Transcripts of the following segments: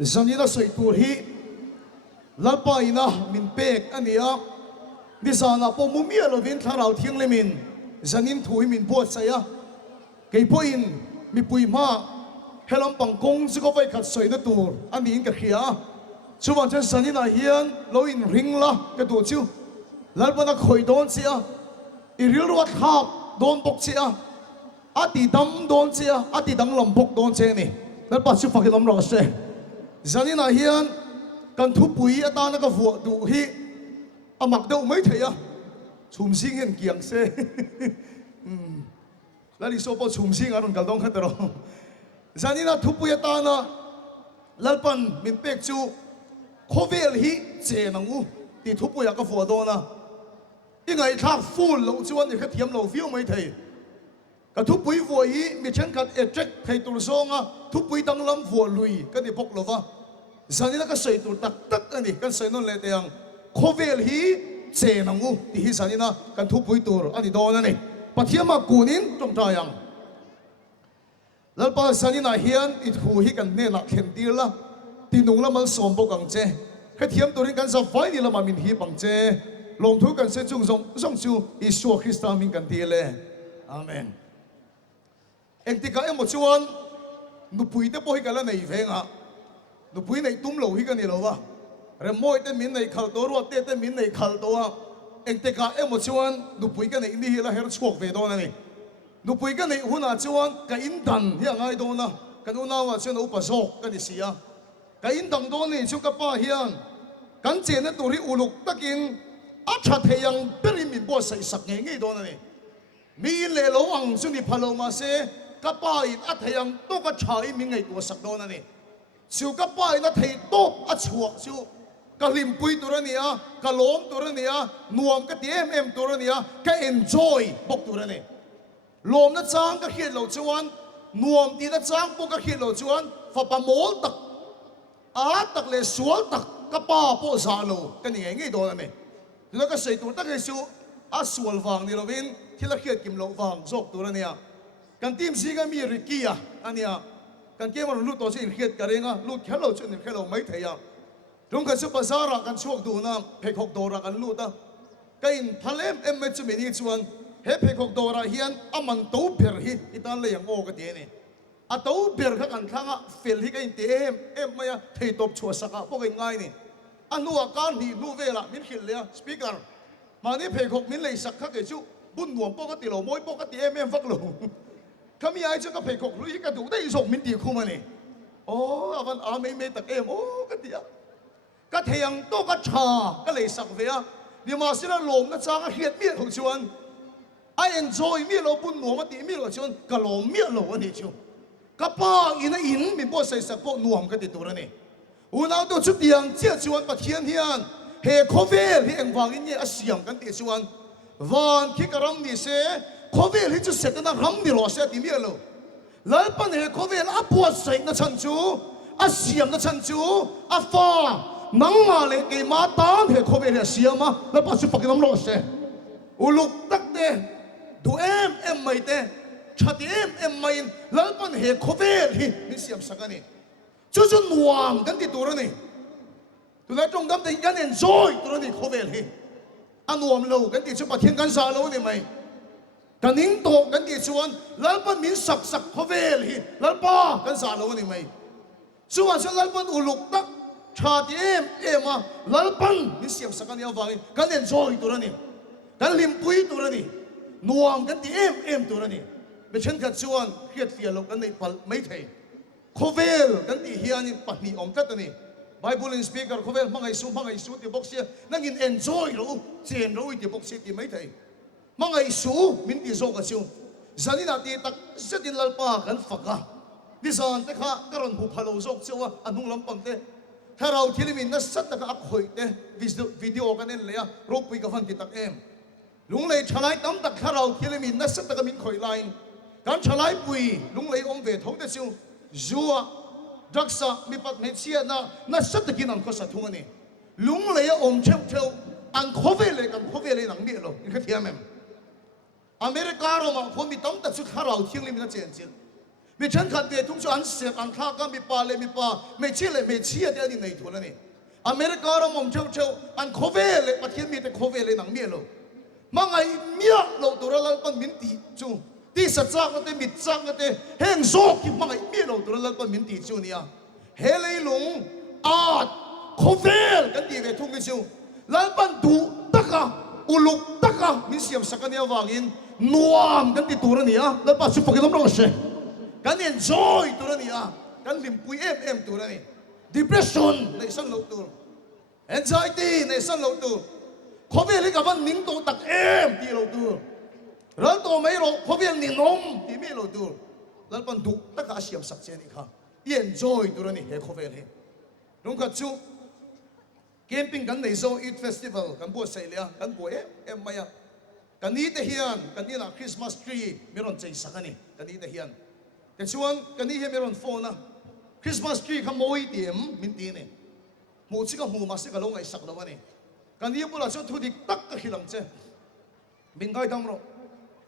zanina soi tur hi lalpa ina min pek ania ni sana po mumia lovin tharau thiang lemin zanin thui min buat saya kei poin mi pui ma helam pangkong chu ko vai khat soi na tur ani in ka khia chuwan chen zanina hian lo in ring la ka tu chu lalpa na khoi don chia iril ruat khap don bok chia ati dam don chia ati dang lam bok don che ni lalpa chu fakhi lam ro se zanina hian kan thu pui ata na ka vu du hi amak deuh mai theia chum sing hen kiang se lali so po chum sing aron kal dong khatero zanina thu pui ata na lalpan min pek chu khovel hi che nang u ti thu pui ka vu do na ingai thak full lo chuan ni kha thiam lo view mai thei ka thu pui vu hi mi chen khat attract thei tur zonga thu pui dang lam vu lui ka ni bok lova zanina ka sei tur tak tak ani kan sei non le teang khovel hi che nangu ti hi zanina kan thu pui tur ani don ani pathiama kunin tong tayang lalpa zanina hian it hu hi kan ne na khen tir la ti nung lamal som bo kang che ka thiam turin kan sa fai ni lama min hi pang che lom thu kan se chung zong chu isu Krista min kan ti le amen engtika emo chuan nu pui te po hi kala nei venga nu pui nei tum lo hi kan ni lo wa re moi te min nei khal to ro te min nei khal to a engtika emo chuan nu pui ka nei ni hi la her chok ve do na ni nu pui ka nei huna chuan ka in dan hi angai do na kan una wa chuan upa zok ka ni sia ka in dang do ni chu ka pa hian kan che na turi uluk takin a tha theyang peri mi bo sai sak nge nge do na ni mi le lo ang chu ni phalo ma se ka pa in a theyang to ka chai mi ngai to sak do na ni chu ka pa in a thei to a chuak chu ka lim pui turania ka lom turania nuam ka em turania ka enjoy bok turani lom na chang ka khiat lo chuan nuam ti na chang po ka khiat lo chuan fa pa mol tak a tak le sual tak ka pa po za lo ka ni ngai do na me tu ka sei tur tak he chu a sual wang ni lovin thila khiat kim lo wang zok turania kan tim si ga mi rikia ania kan ke mar lu to sin khiat ka renga lu khelo chu ni khelo mai theya lung ka chu pasara kan chuak du na phekok dora kan lu ta kain thalem em me chu me ni chuan he phekok dora hian aman to ber hi itan le yang o ka te ni a to ber kha kan thanga fel hi kain te em maya thei top chua saka po kai ngai ni anu a kan hi nu vela min khil le speaker mani phekok min le sak kha ke chu bun nuam po ka ti lo moi po ka ti em vak lo kami ai chu ka phekok lu hi ka du dai sok min ti khu ma ni o avan a me tak em o ka ti a ka theyang to ka tha ka le sak ve a ni ma sina lom na cha ka hiat mi ho chuan I enjoy mi lo bun nuam ti mi lo chuan ka lom mi lo ani chu ka pa ina in mi bo sai sak po nuam ka ti tur ani unau to chu tiang chia chuan pathian hian he khovel hi engwang in ye asiam kan ti chuan van khi karam ni se khovel hi chu setana ram ni lo se ti mi lo lalpan he khovel a puat sai na chan chu asiam na chan chu a fa nang ma le ke ma tan he khovel he asiam ma la pa chu pakinam lo se uluk tak te du em mai te chati em mai lalpan he khovel hi ni siam sakani chu chu nuam kan ti tur ni tu na trong dam te kan enjoy tur ni khovel hi anuam lo kan ti chu pathian kan sa lo ni mai kaning to kan ti chuan lalpan min sak sak khovel hi lalpa kan sa lo ni mai chuan sa lalpan uluk tak chati em a lalpan min siam sakani awang kan enjoy tur ni kan limpui tur ni nuam kan ti em tur ni be chen khat chuan khiat fia lo kan nei pal mai thei khovel kan ti hian in pahni om tat ani bible in speaker khovel mangai su ti boxia nangin enjoy lo chen ro ti boxi ti mai thei mangai su min ti zo ka chu zanina ti tak setin lalpa kan faka disan te kha karon bu phalo zok chuwa anung lampang te tharau thilimin na sat ka akhoi te video kan en leya ro pui ka van ti tak em lung lei thalai tam tak tharau thilimin na sat ka min khoi line kan thalai pui lung lei om ve thong te chu zuwa daksa mi pat me chia na sat ki nan ko sa thungani lung lei om cheu an khovele kan khovele nang mi lo ni kha thiam em America ro ma ko mi tam ta chu tharau thinglim na chen chen มีฉันขัดเดียทุกส่วนเสียบอันท่าก็มีปลาเลยมีปลาไม่เชี่ยเลยไม่เชี่ยเดียวนี่ในทุนนี่อเมริกาเรามองเช่าอันโคเวเลยประเทศมีแต่โคเวเลยหนังเมียเรามังไงเมียเราตัวเราเป็นมินตีจูที่สัจจะก็เตมิดจังก็เตแห่งโซกิมังไงเมียเราตัวเราเป็นมินตีจูเนี่ยเฮเลยหลงอาดโคเวลกันดีเลยทุกมิจูแล้วเป็นดูตักะอุลุกตักะมิเสียมสักเนี่ยว่ากินนัวมกันที่ตัวเนี่ยแล้วปัจจุบันก็ต้องรอเชกัน enjoy ตัวนี้อ่ะกันลิมปุยตัวนี้ depression ในสั้นเราตัว anxiety ในสั้นเราตัวเขาเป็นอะไรกับวันนิ่งตัวตักที่เราตัวแล้วตัวไม่เราเขาเป็นนิ่งนมที่ไม่เราตัวแล้วปันดุตักอาเซียมสักเจนี่ค่ะ enjoy ตัวนี้เฮ้เขาเป็นอะไรลุงกัดจูเกมปิ้งกันในโซอีทเฟสติวัลกันบัวเสียกันบัวไม่อะกันนี้แต่เฮียนกันนี้นะคริสต์มาสทรีมีรอนใจสักนี่กันนี้แต่เฮียนแต่ชวนกันนี้เฮียมีรอนโฟนนะคริสต์มาสทรีขโมยเดียมมินตีนี่หมูสิกะหมูมาสิกะลงไอ้สักแล้ววะนี่กันนี้บุรุษชนทุดิตักกะขิลังเจมินไกดำรอ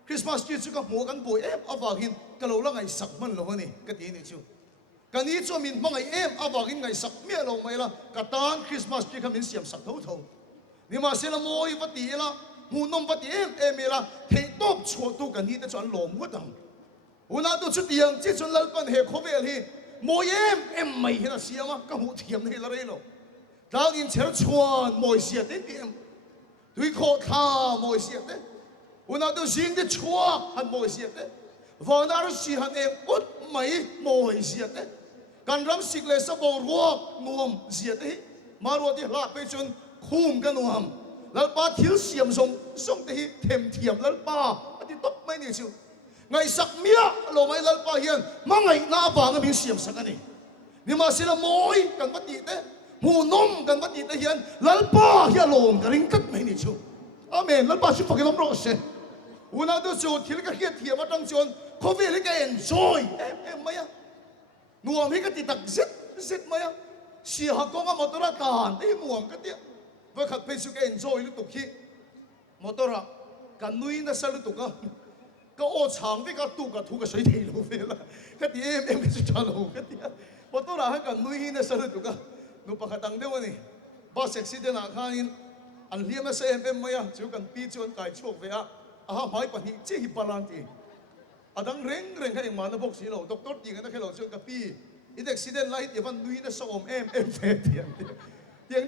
คริสต์มาสทรีสิกะหมูกันบัวอาวากินกะลงไอ้สักมันแล้ววะนี่กันนี้นี่ชูกันนี้ชวนมินมังไอ้อาวากินไอ้สักเมียลงไม่ละกะตานคริสต์มาสทรีขมินเสียมสักเท่านี่มาเสละโมยวัดตีละหูนมวัดตีมีละเทตบชัวตัวกันนี้แต่จวนหลงวัดดังหูน่าตัวชุดเดียงที่จวนเล่นปันเหตุโคเวลฮีโมยไม่เห็นเสียมั้งก็หูเทียมนี่ละเรื่องทางอินเชลชวนโมยเสียเต็มด้วยโคท่าโมยเสียเต็มหูน่าตัวสิ่งที่ชัวหันโมยเสียเต็มวันนั้นสิ่งหันอุดไม่โมยเสียเต็มการรำสิกเลยสบรัวนวมเสียเต็มมารัวที่หลักไปจนคุ้มกันนวมแล้วป้าทิ้งเสียมส่งที่เต็มเทียมแล้วป้าที่ตบไม่เนี่ยชิวไงสักเมียเราไม่แล้วป้าเฮียนมังไงหน้าบ้านก็มีเสียมสักนี่นี่มาสิละโมยกันปฏิเตหูนมกันปฏิเตเฮียนแล้วป้าเฮียลงกันริงกัดไม่เนี่ยชิวอาเมนแล้วป้าชิฟังกันล้มรอเสอุณาดูจูที่เราเฮียเทียมมาตั้งจวนเขาเวลิกเอ็นจอยไม่อะนัวมีกันติดตักซิดไม่อะเสียหักกองกับมอเตอร์การที่นัวกันเดียว่าขัดไปสุกเอ็นจอยลุตุกี้มอเตอร์กันนุ้ยน่ะสลุตุกะก็โอช่างที่ก็ตุกะทุกะสวยทีลูเวล่ะก็ที่ก็สุดท้ายลูก็ที่มอเตอร์ให้กันนุ้ยน่ะสลุตุกะนุปะขัดตังเดียวนี่บัสเอ็กซิเดนต์ข้านินอันเลี้ยงมาเสียไม่อะจู่กันปีจวนไก่โชคเวียหายปนิเจี๊ยบาลันตีดังเร่งให้เองมานะพวกสีเราตกต้นยิงกันนะแค่เราจวนกับปีอินเด็กซิเดนไลท์เดี๋ยวมันนุ้ยน่ะส่งเฟดเทียงเ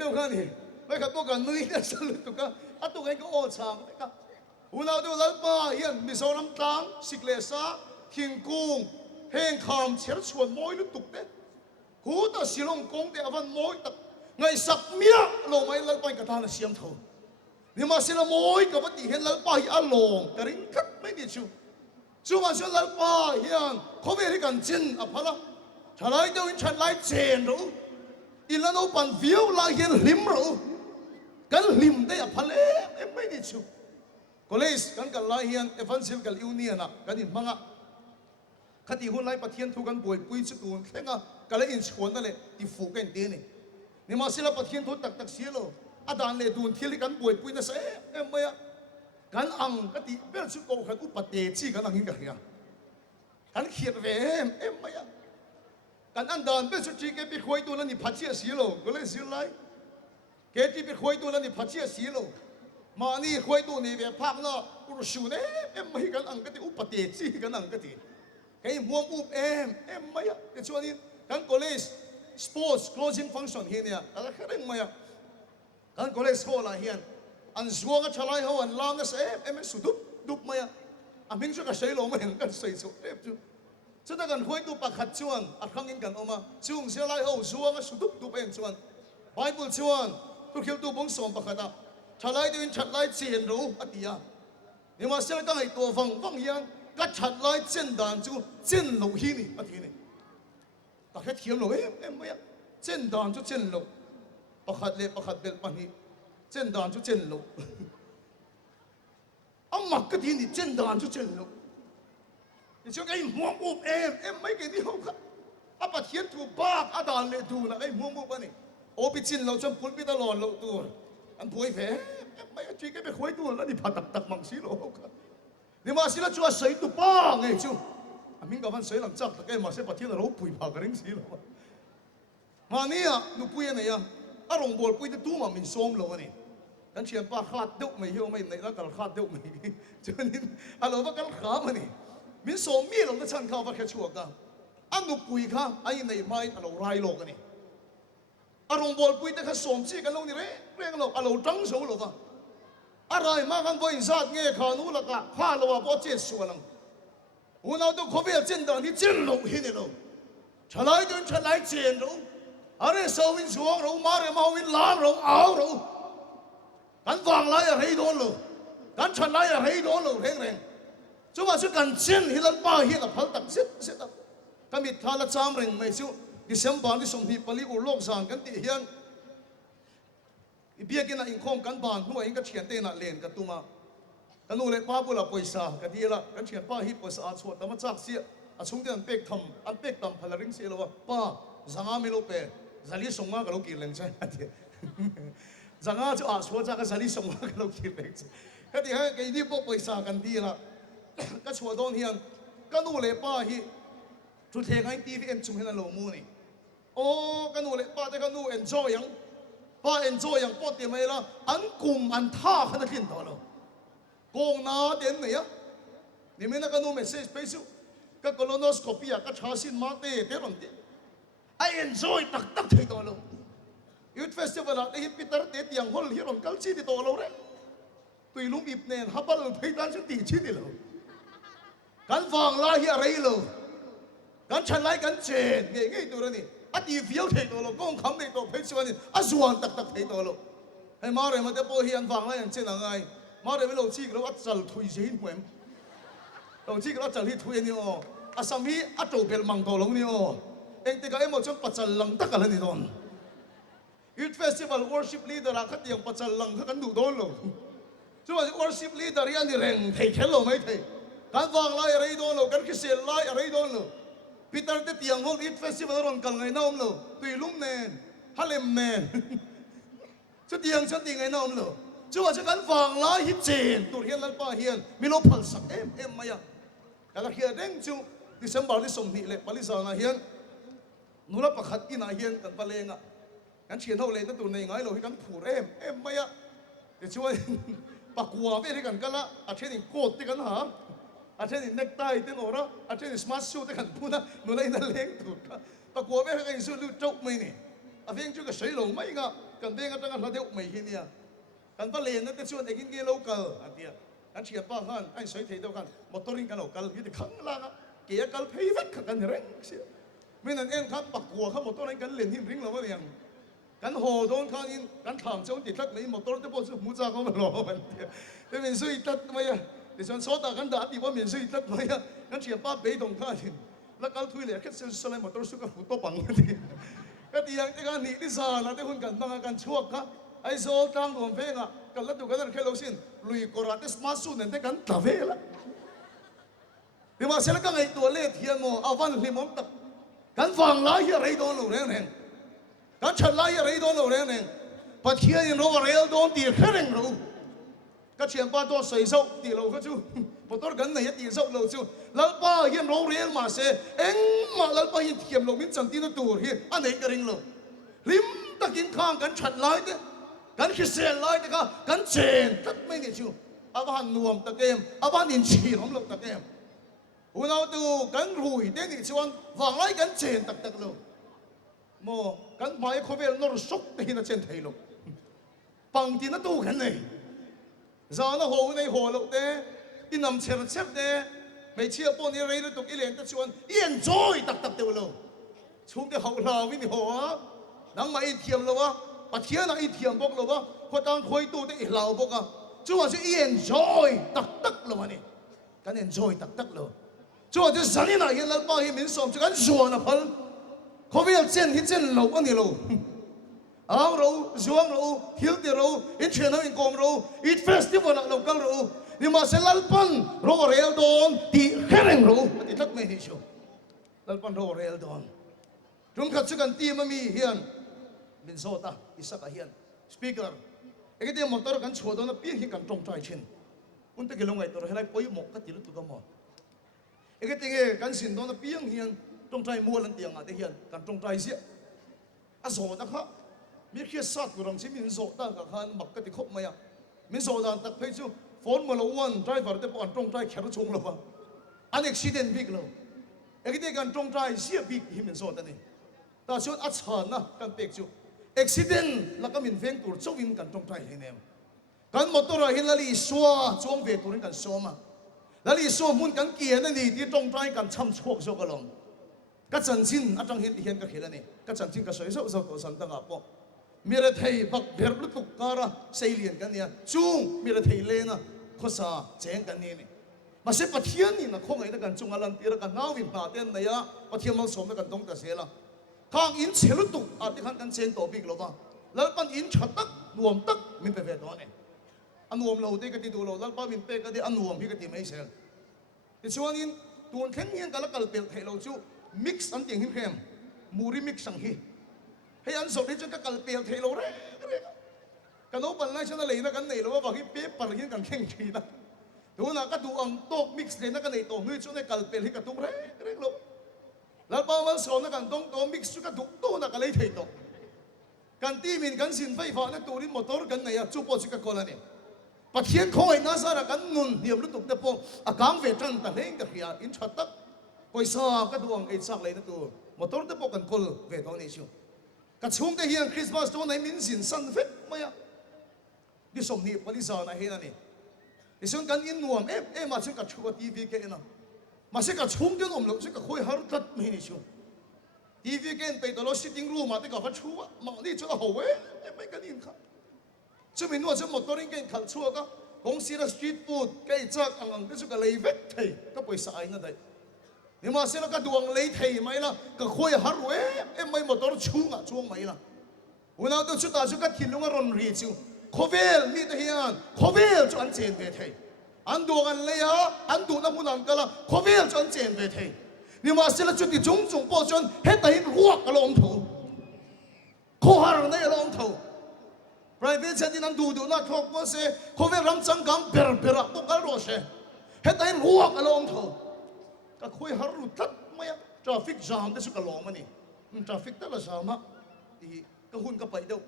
ดียวกันนี่ไม่ขัดตัวกันนุ้ยน่ะสลุตุกะตัวเองก็โอช่างนะครับอุณาดูลัลปาเฮียนมิโซรัมตังสิกเลซ่าคิงกุ้งเฮงคามเชิดชวนมวยลุตุกเด้กูตัดสิลงกงเดอวันมวยตักไงสักเมียลงไม่ลัลปากระทานเสียมเท่านี่มาสิละมวยกับปฏิเห็นลัลปาฮีอาลงกระริงคัดไม่ดีชูมาชวนลัลปาเฮียนเขาเวริกันจินอภัละชาไลเดียวชาไลเจนรู้อิลันเอาปันวิวลาเฮียนลิมรู้กันลิมได้อภัละไม่ดีชูก็เลยกันไล่เฮียนเอฟันซิลกันอิวเนียนะกันนี่มังอ่ะคดีหุ่นไล่ปะเทียนทุกันป่วยปุยสุดตัวเท่งอ่ะกันเลยอินชวนนั่นแหละที่ฟูกันเดนี่นี่มาสิละปะเทียนทุตักเสียโลอาดานเลยดูนเทียนกันป่วยปุยนั่นเสียไม่อ่ะกันอังกันที่เป็นสุดโกกันอุปเตจีกันอังยิงกันเฮียกันเขียนเวไม่อ่ะกันอันดานเป็นสุดจีเก็บไปคุยตัวนั้นนี่พัชเชียเสียโลก็เลยเสียไล่เก็บที่ไปคุยตัวนั้นนี่พัชเชียเสียโลมานี่คุยตัวนี้แบบพักเนาะอุรุชูเนี่ยไม่กันอังกติอุปเตจีกันอังกติไอ้หัวอุบไม่อะแต่ช่วงนี้กันคอลเลจสปอร์ตคลอซิ่งฟังชั่นเฮียเนี่ยอะไรแค่เรื่องไม่อะกันคอลเลจโคลาเฮียนอันชัวก็ชลายเขาอันลามนั่นไม่สุดดุไม่อะอันมิงชัวก็ใช้ลงไม่เห็นกันใส่สุดเรียบจุสุดท้ายกันคุยตัวปากขัดชวนอัดครั้งยิงกันออกมาช่วงเสียลายเขาชัวก็สุดดุไปเองชวนไบเบิลชวนตัวเขียวตัวบงสมปากขัดชาไลตัวนี้ชัดไล่เจียนรู้อดียานี่มาเสียตั้งไอ้ตัวฟังยังก็ชัดไล่เจียนด่านจูเจียนหลูฮีนี่อดีนี่แต่แค่เทียมหลูไม่อะเจียนด่านจูเจียนหลูประคัดเล็บประคัดเบลปนี่เจียนด่านจูเจียนหลูอัมมักก็ทีนี่เจียนด่านจูเจียนหลูนี่ช่วงไอ้หัวอุบไม่กี่ที่เขาครับอัปะเทียนถูกบ้าอาดานเลยดูนะไอ้หัวอุบนี่โอปิจินเราจำปุ่นไปตลอดเราตัวอันป่วยแผลไม่จีก็ไปคุยตัวแล้วนี่ผ่าตักมังสีโลกนี่มาสิละชัวใส่ตัวป้าไงจู mình có văn sấy làm chắc cái mà sẽ bắt thiên là rau bùi phá cái rinh xí rồi mà nia nụ bùi này à rong bol bùi tu mà mình xôm rồi nàyกันเชียนป้าขาดเด็กไม่เหี้ยวไม่ในแล้วกันขาดเด็กไม่จนนี้ฮัลโหลว่ากันขามันนี่มินโซมีลงแต่ฉันเข้าว่าแค่ชั่วกันอันนุปุยข้าไอ้ในไม้ฮัลโหลไรโลกันนี่อารมณ์บอลปุยแต่ข้าสมชีกันลงนี่เรื่องโลกฮัลโหลจังโซ่โลกอะไรมากันบริษัทเงี้ยขานู้นละกันข้าเราว่าพอเจ็ดส่วนนึงวันนั้นตัวเขาเบียดเจนดังนี่เจนลงหินเลยฉลาดจนฉลาดเจนรู้อะไรสวินสวงรู้มาเรื่องมาวินล้างรู้เอารู้กันฟังไรอะไรโดนเลยกันฉันไรอะไรโดนเลยเร่งๆจะว่าชุดกันเช่นฮิลันป้าเฮียกับพัลตักเสร็จกันมีทาละจามเร่งไม่ชิวดิเซมบานที่ส่งที่ปลีอุโลกสานกันตีเฮียนเบี้ยกินอิงคอมกันบานนู่นเองก็เฉียนเตน่ะเลนกันตัวมากันนู่นเลยป้าบุหรี่ปอยสากันดีละกันเฉียนป้าฮิปปอยสาชวดแต่มาจากเสียชุ่มเดือนเป็กทำอันเป็กทำพลาริงเสียแล้วว่าป้าสังอาไม่รู้เปย์จะรีส่งมากับเรากินเลยใช่ไหมจังอาจะอาสวดจากสาลีส่งมากันเราคิดเล็กก็ที่ให้ไอ้นี่พวกไปสากันดีละก็ชัวร์โดนเฮียนก็นู่นเลยป้าฮีจุดเทงให้ทีวีเอ็นจุ่มให้นั่นโลมูนี่โอ้ก็นู่นเลยป้าแต่ก็นู่นเอ็นจอยยังป้าเอ็นจอยยังป้าเตรียมไว้ละอันกลุ่มอันท่าขนาดขึ้นต่อแล้วโกงนาเด่นเนี่ยนี่ไม่นักก็นู่นเมสเซจไปสู้ก็โคโลโนสโคปีก็ชาสินมาเตะรอนเตะไอเอ็นจอยตักที่ต่อแล้วยูทเฟสติวัลไอ้ฮิปปีเตอร์เตะยังฮอลฮิรอนกัลชีที่ตัวเราเลยตุยลุงอิบเนนฮับบัลเพย์ดันชุดตีชีที่เรากันฟังลาฮิอะไรเรากันฉันไล่กันเจนเงี้ยตัวนี้อดีฟิวเทตัวเราก้องคำในตัวเพชรส่วนนี้อส่วนตักเทตัวเราให้มาเรื่องมันจะโปรเฮียนฟังแล้วอย่างเช่นอะไรมาเรื่องไม่เราชี้เราอัดจัลทุยเสียหินเหมือนเราชี้เราจัลที่ทุยนี่อ๋ออาสามีอัดโจเปลมังตัวลงนี่อ๋อเองแต่ก็เอ็มเอาจนปัจจัยลังตักกันนี่ตอนYouth Festival Worship Leader ขัดยังปัจจัยลังกันดูโดนเลยช่วย Worship Leader ยันนี่แรงเทเขลไม่เทการฟังไล่อะไรโดนเลยการคิดเสียไล่อะไรโดนเลยพีเตอร์เตียงห้อง Youth Festival รอนกันไงน้อมเลยตุยลุ่มเนนฮัลเลมเนนชุดเตียงไงน้อมเลยช่วยการฟังไล่ฮิตเจนตัวเฮียนลันป้าเฮียนมีโลพัลสักเอ็มมายังการเฮียเด้งจู่ดิเซมบาร์ที่ส่งนี่เลยปาลิซานาเฮียนนูรับประคัดอินาเฮียนกันปะเลงอ่ะกันเชียนเท่าเลยนั่นตัวในไงเราให้กันผูดเอ็มไม่อะเดี๋ยวช่วยปากกัวไปด้วยกันกันละอาเช่นโคตรที่กันหาอาเช่นเน็กไทที่โนระอาเช่นสมาร์ทชูที่กันพูดนะนู่นเลยนั่นเลี้ยงถูกปากกัวไปให้กันสู้ลูกจุกไม่นี่อาเพียงช่วยกับ水龍ไม่งะกันเด้งกันตั้งกันเราเดี๋ยวไม่เห็นเนี่ยกันปะเลนนั่นแต่ช่วยไอ้กินเกลูกกันอันเดียกันเชียนป้าขันไอ้水เที่ยวกันมอเตอร์ริงกันเรากันยี่ติขังล่างอะเกี่ยกันเพย์วัดกันเร่งเสียไม่นั่นเองครับปากกัวเขามอเตอร์ริงกันเล่นหินริงเราไม่ยังกันโหโดนข้านินกันถามเจ้าติดทักไม่หมดตัวจะพูดสุมุจ้าเขามาหล่อมันแต่เป็นสุยทัดไหมอ่ะเดี๋ยวฉันสอนตากันด่าที่ว่าเป็นสุยทัดไหมอ่ะกันเชียร์ป้าเบย์ตรงข้านินแล้วกันทุยเลยแค่เซลล์สไลด์หมดตัวสุกหูโตปังมันทีก็ที่ยังที่กันหนีที่ซาแล้วที่คนกันมากันชั่วก็ไอ้โซ่ตั้งผมเพ่งอ่ะกันแล้วดูกันแค่เราสิ้นลุยกราติสมาสุนนั่นแต่กันตาเวละที่มาเสร็จแล้วก็ไอ้ตัวเล่เทียนโมเอาวันลิมอมตักกันฟังไล่อะไรโดนหนูแรงกันฉันไล่อะไรโดนเราเรื่องนึงปัจเจียนเราอะไรโดนตีแค่เรื่องเราก็เชียนป้าตัวใส่เสื้อตีเราก็จู่พอตัวกันไหนตีเสื้อเราจู่แล้วป้าเห็นเราเรียนมาเสียเอ็งมาแล้วป้าเห็นเทียมเรามิ้นจังตีนตัวเฮียอันไหนก็เรื่องเราลิมตะกินข้างกันฉันไล่เด้กันคิดเสียไล่เด้ก็กันเจนตัดไม่เนี่ยจู่อาบ้านนวมตะเกมอาบ้านนินชีของเราตะเกมหัวเราดูกันรวยเดี๋ยวนี้ชวนฟังไล่กันเจนตักเราโมกันหมายเขาเป็นนรสุกที่น่าเช่นไทยลูกปังที่น่าตู้กันเลยจานะโหในหัวลูกเด้อินำเชิดเช็ดเด้ไม่เชื่อปนอะไรเลยตุกอีเลนตะชวนเอียนจอยตักเดียวลูกชุมเดียวเขาลาวินิหัวนังมาอีเทียมแล้ววะปัจเจียนังอีเทียมบอกแล้ววะคนต่างคุยตู้ได้อีเหล่าบอกอ่ะจัวจะเอียนจอยตักแล้ววะนี่กันเอียนจอยตักแล้วจัวจะสันนิษฐานเห็นแล้วป้าเห็นมินสมจะกันชัวนะพัลเขาไม่เอาเจนที่เจนเราอันนี้เราเอาเราจวงเราฮิลต์เราอินเชนเราอินคอมเราอินเฟสติวัลเรากันเรานี่มาเซลล์ปันเราเรียลดอนที่แข็งเราอันนี้ทักไม่ได้ชัวลัลปันเราเรียลดอนตรงขัดสุกันตีมันมีเฮียนมินโซตาอิสักเฮียนสปีกเกอร์เอ็งเดียมอเตอร์กันชัวดอนปีหิกันตรงใจเช่นอุนตะกิลงไงตัวเราให้ไล่ปอยหมกกันตีลุตุกันหมด เอกติงกันสินโดนเปียงเฮียนตรงใจมัวลันเตียงอ่ะเดียนกันตรงใจเสียอ่ะโสดนะครับมีแค่สัตว์กูรังชิมินโสดตั้งกับขันบักกติคบมาอ่ะมินโสดตักเพจูฝนมาละวันไดรเวอร์เตปอนตรงใจแขนชงละวะอันเอ็กซิเดนต์บิ๊กเลยเอกติกันตรงใจเสียบิ๊กฮิมินโสดนี่แต่ส่วนอัศนนะกันเป็กจูเอ็กซิเดนต์แล้วก็มินเฟงตูร์ชวินกันตรงใจเห็นเองกันมอเตอร์เห็นละลีสัวจงเวตุริกันสัวมาละลีสัวมุนกันเกียร์นั่นนี่ที่ตรงใจกันช้ำชกโซกลงก็จันจินอาจารย์เห็นก็เห็นแล้วนี่ก็จันจินก็สวยโซตัวสันตั้งอ่ะปอมีอะไรไทยบักเบิร์ลุตุกการะเซเลียนกันเนี่ยจุงมีอะไรไทยเลนะข้อสาเจงกันนี่นี่มาเสพปะเทียนนี่นะคงไอ้นั่นกันจุงอลันตีระกันน้าวินปาเตียนเนี่ยปะเทียนมันสมกันตรงแต่เสียละข้างอินเชลุตุกอาทิตย์ขันกันเซนตัวบิ๊กหรอวะแล้วปันอินชัดตักรวมตักมินไปเวทตัวเนี่ยอันรวมเราได้ก็ติดูเราแล้วป้ามินเป้ก็ได้อันรวมพี่ก็ติไม่เสียแต่ส่วนนี้ตัวแข็งเงี้ยกันแล้วก็เปลี่ยนไทยเราจูมิกซ์อันเตียงหิมเข้มมูริมิกซ์สังฮีให้อันสดที่จะก็เปลี่ยนไทยเราเร่กันโน้ปันไล่ฉันอะไรนะกันไหนเราว่าบอกให้เป๊ะปันหินกันแข็งทีนะดูนะก็ดูอันโต๊ะมิกซ์เลยนะกันไหนโต๊ะมือช่วยในกันเปลี่ยนให้กันตุ้งเร่เราแล้วป้าวันสอนนะกันต้องโต๊ะมิกซ์ก็ดูโต๊ะนะกันเลยไทยโต๊ะกันตีมินกันสินไฟฟ้าเนี่ยตัวนี้มอเตอร์กันไหนอะจูบอชิกกอลนี่ปะเทียนคอยน่าสาระกันนุนเดียมลุตุกเดปงอากางเวทันตะเฮงกับเฮียอินชัดตักปอยซากระดวงไอ้สักเลยนะตัวมอเตอร์เดปงกันกอลเวทอนนี่ชิวกัดช่วงที่เฮียคริสต์มาสตัวไหนมินสินสันเฟตมาอะดิสมนี่ปริซานะเฮียนี่ดิส่วนกันอินนวมมาช่วยกับชัวทีวีเกนะมาช่วยกับช่วงที่นมเราช่วยกับคอยฮารุตัดไม่นี่ชิวทีวีเกนไปตลอดซิตติ้งรูมมาที่กับพัชชัวมานี่จุดละหัวไม่กันอินครับจะมีนวดจะหมดตัวนี้กันขัดชัวก็ของซีรีส์สตรีทฟู้ดใกล้จากอังก็จะกับเลยเวทไทยก็ไปสายนั่นได้เนี่ยมาเสร็จแล้วก็ดวงเลยไทยไหมล่ะก็คุยหารู้ไม่หมดตัวช่วงช่วงไหมล่ะวันนั้นตัวชุดตาชุดก็ทิ้งลงมาร้อนรีจิวโคเวลมีแต่เฮียนโคเวลจะอันเจนเวทไทยอันดวงอันเลยฮะอันดูน้ำมันกันละโคเวลจะอันเจนเวทไทยเนี่ยมาเสร็จแล้วจุดที่จงป้อจนเฮ็ดแต่หินหัวกระลองถูโคหาร์ในกระลองถูprivate ฉันที่นั่นดูนะทอกว่าเสเขาเวรำจังกังเปรอะพวกกันรู้เสเฮ็ดให้หัวกันลงทูก็คุยหารุตัดไม่ทราฟิกจามได้สุกลงมันนี่ทราฟิกแต่ละจามะที่ก็หุ่นก็ไปเดียว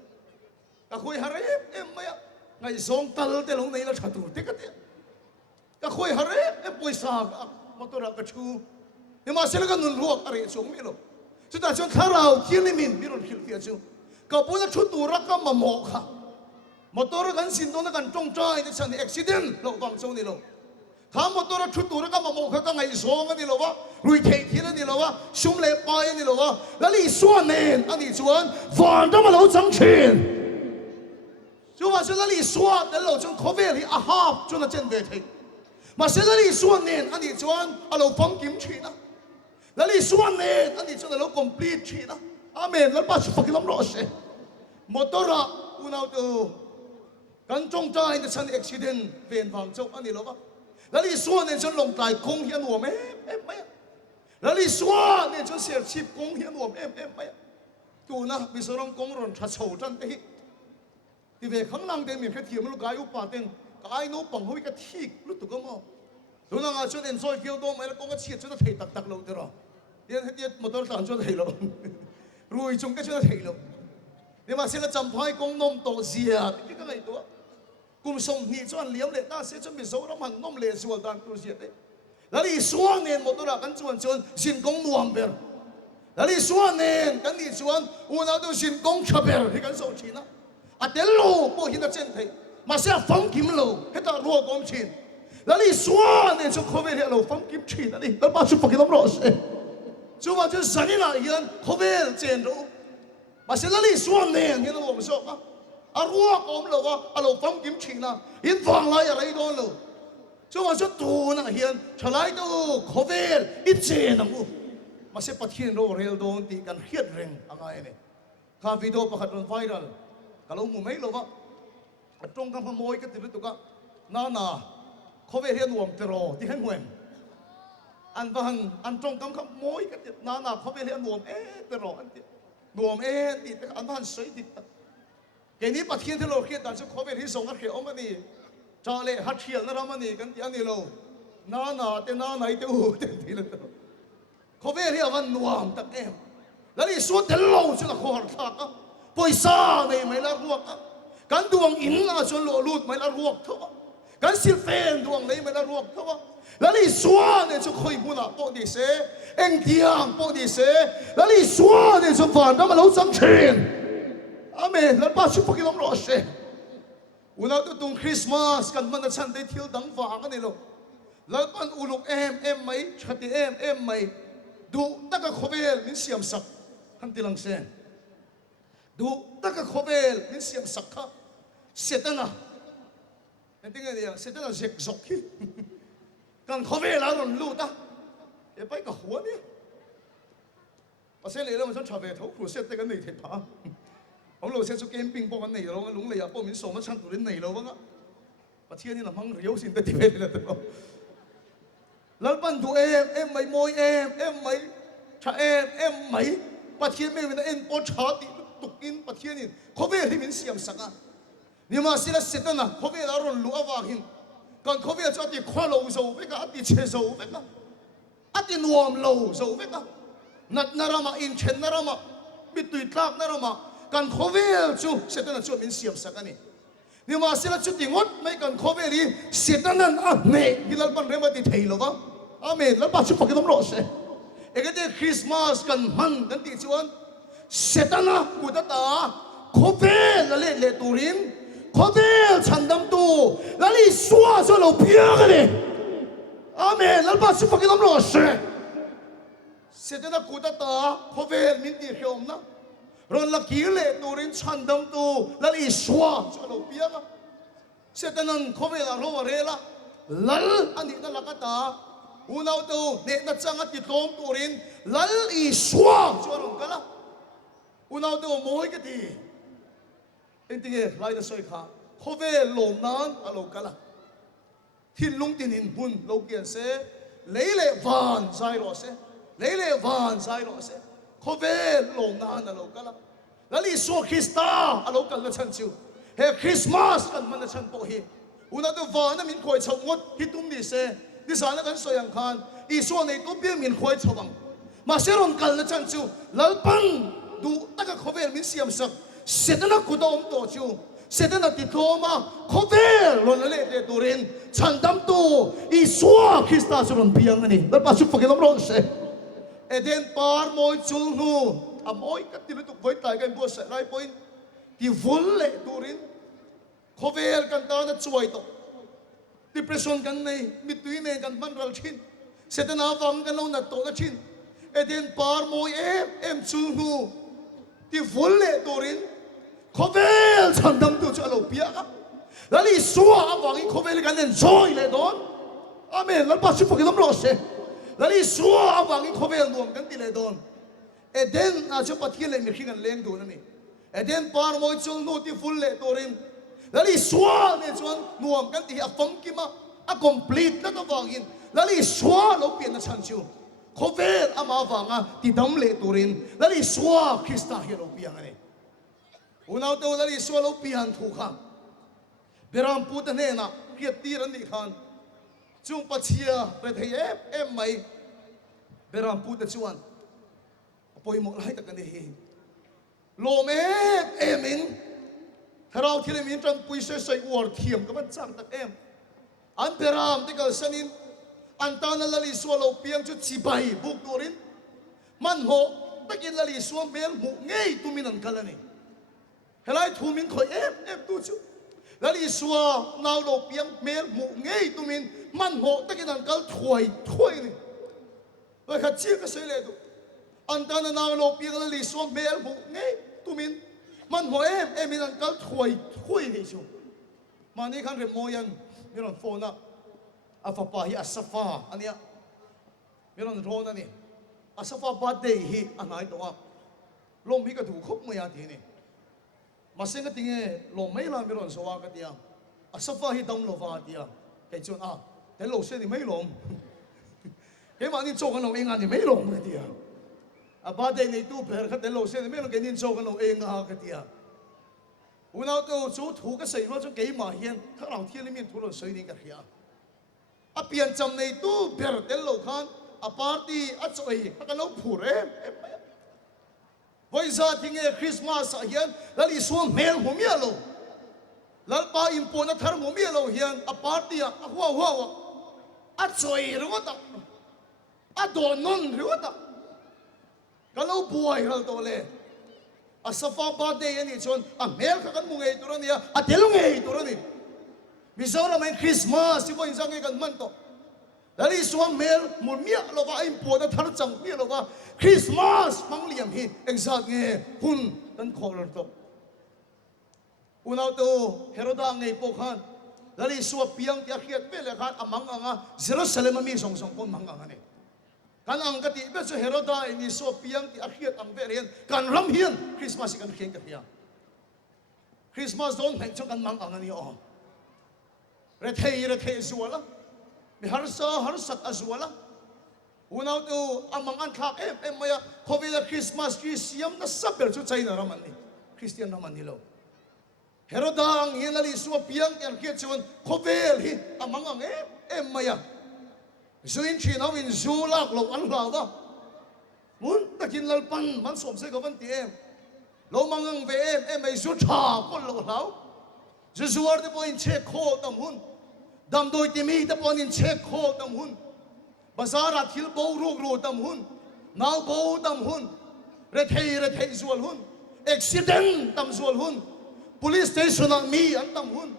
ก็คุยหาเร็วไม่ไงสองตัลเตลงในละชัดรูเด็กกันก็คุยหาเร็วป่วยสากมาตัวรักชูเนี่ยมาเสร็จแล้วก็นุนรัวอะไรช่วงไม่รู้สุดท้ายจนข้าเราเที่ยงนี่มินมีรถคิวเที่ยวชูก็พูดว่าชุดตัวรักก็มาหมอกค่ะมอเตอร์กันสินโดนกันจงใจจะฉันอุบิเหตุเราฟังโซนี่เราถ้ามอเตอร์ชุดตัวรักก็มาหมอกเขาก็ไงโซ่กันนี่เราวะลุยเททีนั่นนี่เราวะชุ่มเล็บไปนี่เราวะแล้วนี่ส่วนเนี่ยอันนี้ส่วนฝันต้องมาเราจังเชน就话是那里说的老种可别里啊哈就那真对的嘛是那里说呢อันนี้ส่วนเราฟังกิมชีนะแล้วนี่ส่วนเนี่ยอันนี้ส่วนเรา complete ชีนะอาเมนแล้วป้าสุภกิลำรอเสมอเตอร์อุณเอาตัวกันจงใจจะฉันอุบิเหตุเป็นฟังเจ้าอันนี้หรอวะแล้วนี่ส่วนเนี่ยฉันลงใจคงเหียนหัวไม่แล้วนี่ส่วนเนี่ยฉันเสียชีพคงเหียนหัวไม่ตัวนะมิสรองคงรอนทัชโฉจันเตะที่เวข้างหลังเดมีแค่เทียมลูกกายอุปาเต็งกายโน้ปังเขาวิกทีกรู้ตัวก็มั้งตัวนั้นอาจจะเดินซอยเฟียวโดมแล้วก็ก็เชียร์จะได้เทตักเราเดี๋ยวเดี๋ยวมอเตอร์ต่างจะได้เรารวยจงก็จะได้เราเนี่ยมาเสร็จแล้วจำพายกงนมโตเสียนี่ก็ไงตัวกุมสมนี่จวนเลี้ยงเลยน่าเสียจนมีโซ่แล้วมันนมเลยส่วนต่างตัวเสียเลยแล้วอีส่วนเนี่ยมอเตอร์กันชวนสินกงนวมเบอร์แล้วอีส่วนเนี่ยกันอีส่วนอุณาดูสินกงขบเบอร์ที่กันโซ่ชินะอันเดลโลพวกหินตะเจนเทมาเสียฟังกิมโลให้ตารัวกอมชินแล้วอีส่วนเนี่ยจะเขาเวรเราฟังกิมชินนั่นเองแล้วมาชุบฟังกิมรอส就话就神啦，人可别见着，嘛是那里说呢，你那我们说啊，啊如果我们了哇，啊老放金钱啦，人放来也来多了，就话说多那人出来都可别一见那么，嘛是不天罗热多地กันเฮียดเร่งอะไรเนี่ยข้าวิดีโอประกาศไวรัลก็ลงมือไม่หรอวะตรงกันขโมยก็ติดตัวก็น่าเขาเรียนรวมเตโรที่ให้หวยอันวันอันตรงกันขโมยก็ติดน่าเขาเรียนรวมเตโรอันติดรวมติดอันวันสวยติดแกนี้ปัจจัยที่เราเขียนแต่จะเขาเรียนที่ส่งกันเขียวมันนี่จอเลยฮัทเชียลนะเรามันนี่กันที่อันนี้เรา na te na nai te u te ti le to ko ve ri avan nuam tak em la li su te lo chu na khor tha ka poisa nei mai la ruak ka kan duang in na chu lo lut mai la ruak tho kan sil fen duang nei mai la ruak tho la li suwa ne chu khoi mu na po di se eng tiang po di se la li suwa ne chu van da ma lo sang chen amen la pa chu pa ki lom ro se una tu tung Christmas kan man chan de thil dang wa ka ni lo la pan uluk em mai chati em mai du taka khovel min siam sak han tilang se du taka khovel min siam sak kha setana entinga dia setana zek zok ki kan khovel la ron lu ta e pai ka huwa ni pasel le lo ma chan chabe tho khu set te kan nei the pa ông lô sẽ cho camping bao cái này rồi lúng lầy à bao mình sổ mất sang tụi đến này rồi vâng ạ và thiên nhiên là mang riêu xin tới tìm về là được lỡ ban tụi em mấy môi em mấy cha em mấy và thiên mình em bao chả thì tục in và thiên nhiên có về thì mình xem sắc à nhưng mà xin là sẽ tên là có về là rồi lúa vàng hin còn có về cho thì khoa lâu dầu với cả thì chế dầu với cả thì nuông lâu dầu với cả nát narama in chen narama bị tụi tạc narama kan khovel chu setan chu min siam sakani ni ma sila chu tingot mai kan khovel li setan a ne gilal pan rema ti thailo wa amen la pa chu pakinom ro se egate Christmas kan man kan ti chuan setan a kudata khovel la le turin khovel chandam tu la li suwa so lo piang ni amen la pa chu pakinom ro se setan a kudata khovel min ti khiom na ron la kile turin chandam tu lali shwa chalo pianga setanan khove la ro rela lal ani na lakata unaw tu ne na changa ti tom turin lal I shwa chalo kala unaw tu moi ke ti entinge lai da soi kha khove lom nan alo kala thin lung tin hin bun lo kian se leile van zai ro se leile van zai ro se khovel lom na na lo kala lali so Krista alo kal na chan chu he Christmas kan man na chan po hi una do va na min khoi chau ngot hitum ni se ni sa na kan soyang khan I so nei to pi min khoi chawang ma seron kal na chan chu lalpan du taka khovel min siam sak setana kudom to chu setana ti thoma khovel lon le le turin chandam tu I so Krista suron piang ani dal pa su fakilom ron se eden par moi chul nu a moi ka tilu tu voi tai kan bo sa lai point ti vol le turin khovel kan ta na chuai to depression kan nei mitui me kan man ral chin setana wang kan lo na to na chin eden par moi em chul nu ti vol le turin khovel chandam tu chalo pia ka lali suwa awang khovel kan nen joy le don amen lal pa su fakilom ro se lali suwa awang khovel nuam kan ti le don eden a chu pathian le mi khingan leng du na ni eden par moi chul nu ti full le torin lali suwa ne chuan nuam kan ti a fam ki ma a complete na to wangin lali suwa lo pian na chan chu khovel ama wanga ti dam le torin lali suwa Krista hi lo piang ani unaw to lali suwa lo pian thu kha beram put ne na kiat ti ran ni khan chung pachia pe thei em mai beram put chuan poi mo lai ta kan hi lom emin tharau thile min tran pui se sai war thiam ka ban chang tak em an beram tikal sanin antana lali swalo piang chu chibai buk turin man ho takin lali swam bel mu ngei tuminan kalani helai thumin khoi em tu chu lali swa naw lo piang mel mu ngei tumin man ho takin an kal thoi ni la kha chi ka sei le du antana naw lo piang lali swam bel mu ngei tumin man ho em in an kal thoi ni chu mani khan re moyan miron phone na afa hi asafa ania miron ron ani asafa birthday hi anai to lom hi ka du khop mo ya ti ni masenga tinge lom mai la miron sowa ka tia asafa hi dam lo va tia ke chun te lo se ni mai lom ke mani cho kan lo inga ni mai lom ka tia a birthday nei tu per ka te lo se ni mai lo ke nin cho kan lo inga ka tia unaw to chu thu ka sei ro chu ke ma hian tharang thian min thu lo sei ni ka hia a pian cham nei tu ber tel lo khan a party a choi ka no phure voi za tinge Christmas a hian lali suam mel humia lo lal pa impona thar humia lo hian a party a huwa a choi rota a donon rota ka no buai hal to le a safa birthday ani chon a mel ka kan mungei turani a telungei turani Mizoram ang Christmas, si Boy Zang ikan man to. Dari suam mel murmia lo ka impo na thar chang mi lo ka Christmas mang liam hi exact nge hun dan color to. Unaw to Heroda ngay po khan. Dari suwa piang ti akhiat pele khan amang anga Jerusalem mi song song kon mang anga ne. Kan ang kati be so Heroda ini suwa piang ti akhiat ang berian kan ram hian Christmas ikan keng ka Christmas don hang chong kan mang anga ni o. Retay zuwala. May harsat azwala. Unaw to amang antlak maya COVID Christmas tree siyam na saber so China raman ni. Christian raman nilo. Herodang hinali suwa piyang yang kitsuan COVID hi amang ang maya. Zuin chinaw in zulak lo an lava. Mun takin lalpan man somse kapan tiem. Lo mangang VM may zucha kon lo law. Zuzuar de po in check ho tam hun. Dam doi timi de po in check ho tam hun. Bazar at hil bo ro tam hun. Now bo tam hun. Retay zual hun. Accident tam zual hun. Police station ang mi ang tam hun.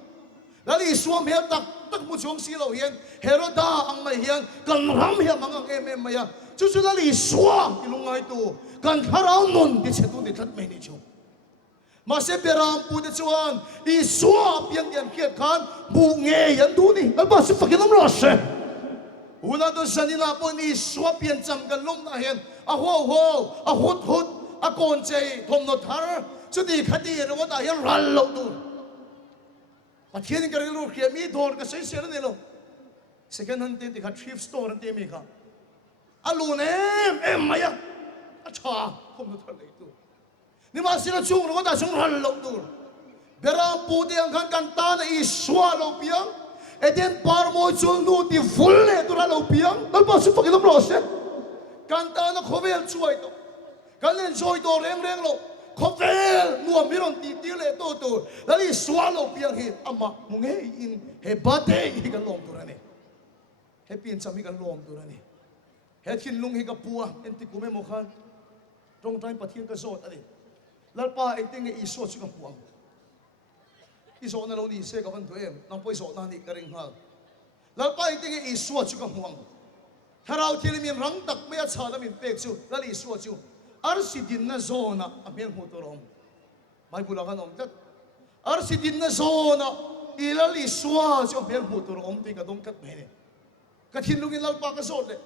Lali suam hiya tak mo chong silaw hiyan. Heroda ang may hiyan. Kan ram hiya mga maya. Susu lali suam ilungay to. Kan haraw nun di seto di tat may ni chong. Masih beram punya cuan, isuap yang kiat kan bunge yang tu ni, lepas tu pakai nama rasa. Una tu sanila pun isuap yang jam kan lom nahen, hut, konce tom notar, jadi khati rawat ayam rallo tu. Patian kerja lu kiat mi dor ke saya ni lo. Second hand ti kat thrift store nanti mi ka. Alune maya, acha tom notar itu. Ni masih na chung lo da chung hal lo tu. Beram puti ang kan kanta na iswa lo piang. Eden par mo chung nu ti full tu lo piang. Dal pa su pakilam lo se. Kanta na khovel chuai to. Kan enjoy to reng lo. Khovel nu amiron ti le to. Dal iswa lo piang hi ama munge in hebate hi kan lom tu rane. Happy in sami kan lom tu rane. Hetkin lung hi ka puwa enti kume mo khan. Trong time pathian ka zot ani. Lalpa iting iso chukang puang. Iso na lo ni se kapan tuem, nang po iso na ni karing hal. Lalpa iting iso chukang puang. Haraw tilimin rang tak maya chala min peksu, lali iso chu. Arsidin na zona amel motorong. May bulakan om tat. Arsidin na zona ilali iso chu amel motorong ti kadong kat mene. Katinlungin lalpa ka zot le.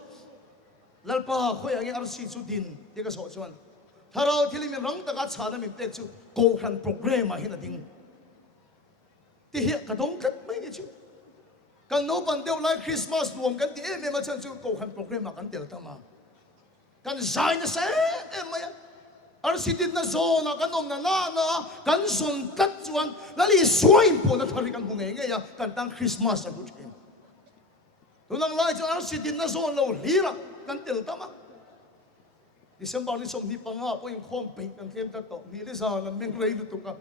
Lalpa khoy ang arsidin din ti ka zot chuan. Haraw tili min rang takat sana min tek chu ko khan program hin ading ti hi ka dong kat mai ni chu kan no ban deu lai Christmas nuam kan ti ma chan chu ko khan program kan tel tama kan zai na se maya ar sidin na zona kan om na kan son kat chuan lali suain po na thari kan hunge nge ya kan tang Christmas a gutin tunang lai chu ar sidin na zona lo lira kan tel tama December ni som ni panga po yung compete ng kem tato ni sa lameng grade to ka.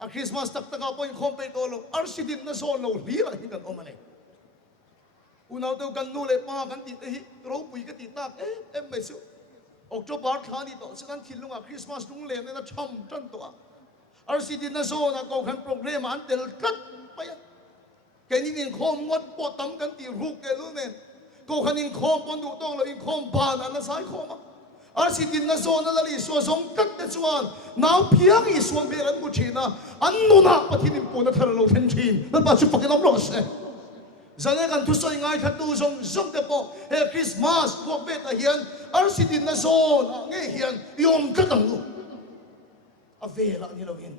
A Christmas tak po yung compete olo arsidin na solo lira hingan o mane. Unaw to kan nule pa kan ti ro pui ka ti tak mesu. October thani to sinan thilung a Christmas lung le na chom tan to a. Arsidin na so na ko kan program antel kat pa ya. Kanin in khom ngot po tam kan ti ru ke lu ne. Ko kanin khom pon du tong lo in khom ba na sai khom arsidin na zona lali so song kat na chuan naw piang i suam beran mu china annu na pathinim po na tharalo then thin na pa chu pakinom lo se zanga kan tu soi ngai thatu zong te po he Christmas po bet a hian arsidin na zona nge hian yom ka tang lu avela ni lo hin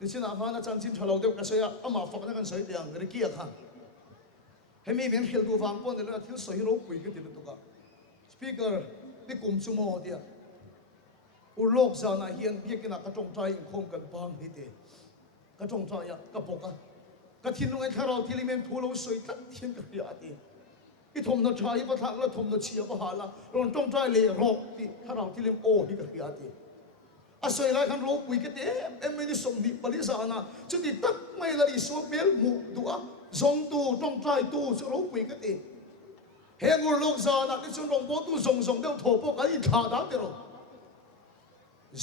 Disina hana chan chin thalo de ka soya ama fa na kan soi tiang ri kia khan hemi ben khil du wang pon de la thil soi ro pui ke de tu ka speaker ni kum sumo dia ulok za na hian pikina ka tong trai khom kan bang hi te ka tong trai ya ka poka กระทินลงไอ้ข้าเราที่ลิเมนพูเราสวยตัดเทียนกับยาตีที่ทมนชายประทังแล้วทมนเชียประหารละเราต้องใจเลยรอกที่ข้าเราที่ลิมโอที่กับยาตีอาศัยไรกันโรควิกเตเอ็มไม่ได้สมดิบริษานะจุดที่ตักไม่ละดิสวเบลมุดัวจงตูต้องใจตูจะโรควิกเตเฮงุลกซานะที่จงรงโบตูจงเดียวโถปกันอีขาดาเตโร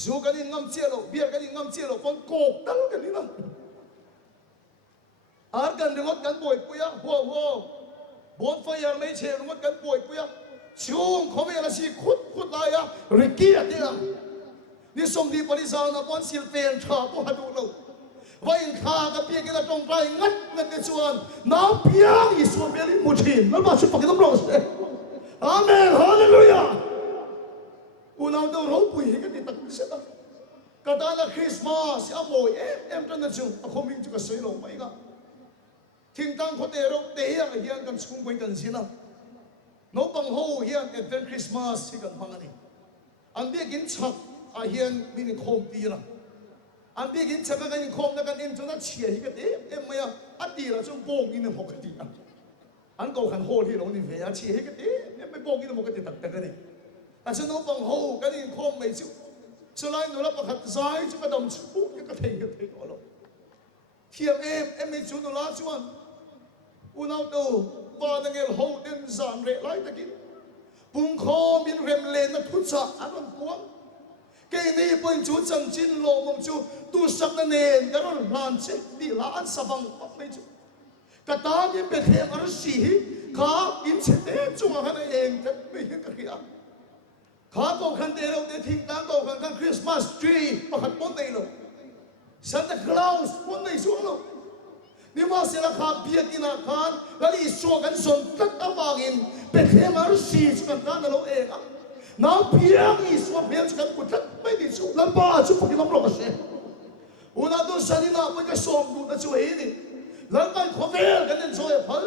จูกันอีงำเจียโรเบียกันอีงำเจียโรคนโกกตั้งกันนี่นะอาร์กันเรื่องกันป่วยปุยะหัวบนไฟยังไม่เชื่อเรื่องกันป่วยปุยะช่วงเขาไม่อะไรสิขุดลายะริกกี้เดียนี่สมดีบริษัทนะบนสิลเฟนชาตัวดูเราว่าอินข้ากับเพียงแค่ตรงไปงัดเงินในส่วนน้าเพียงอิสวาเบลิมุทินแล้วมาชุดปากต้องรอสิอาเมนฮาเลลูยาอุณาดูเราปุยให้กันที่ตักเสร็จกระดานคริสต์มาสอาโมยเอ็มจันทร์จุอาคมิงจุกสวยลงไปกันทิ้งตั้งคนเดียวเดียร์เฮียกันชุ่มไปกันสินะน้องบังโฮเฮียนเอ็ดเวนคริสต์มาสที่กันพังอันนี้อันเดียกินชักอาเฮียนมีนิคมตีนะอันเดียกินชักกันนิคมนักกันเอ็มจนนั้นเชียร์ฮิกันเอ็มไม่อะอัดดีละจนโป่งกินหมกติอ่ะอันก็ขันโฮที่เรานี่เวียเชียร์ฮิกันเอ็มไม่โป่งกินหมกติตักแต่กันนี่แต่ฉันน้องบังโฮกันนิคมไม่ชิวสุดท้ายหนูรับประคัตใจจุกระดมชุบยังกระเทยอ๋อหรอเทียมเอ็มไม่ชุนหนูละชวนอุณาดูบาดังเอลโฮเดนซานเรไลตะกินปุ่งคอมินเรมเลนนัทุจาอันนั้นปวงเกนี่เป็นจุดจังจินโลมจูตูสักนั่นเองแต่เราหลานเช็ดดีหลานสบังปักไม่จูกระตานี่เป็นเทมอร์สีข้าอินเชเตจุงอะไรเองแต่ไม่เห็นกันขี้อ่ะข้าก็คันเดียวเดี๋ยวทิ้งตั้งก็คันคริสต์มาสทรีประคับปนในโลกซันตาคลาวส์ปนในช่วงโลกนี่ว่าเสนาคาเบียกินาคารแล้วอีสวกันสนตัดตะวางินเป็นเทมารุสีสกันกันเราเองอ่ะน้าเพียงอีสวเบียสกันกุตัดไม่ได้สู้ลำบากสู้พวกที่น้องรอเสียอุณาดูสันนินาไม่ก็ส่งดูนะช่วยนี่แล้วกันขวากันนั่นช่วยพัล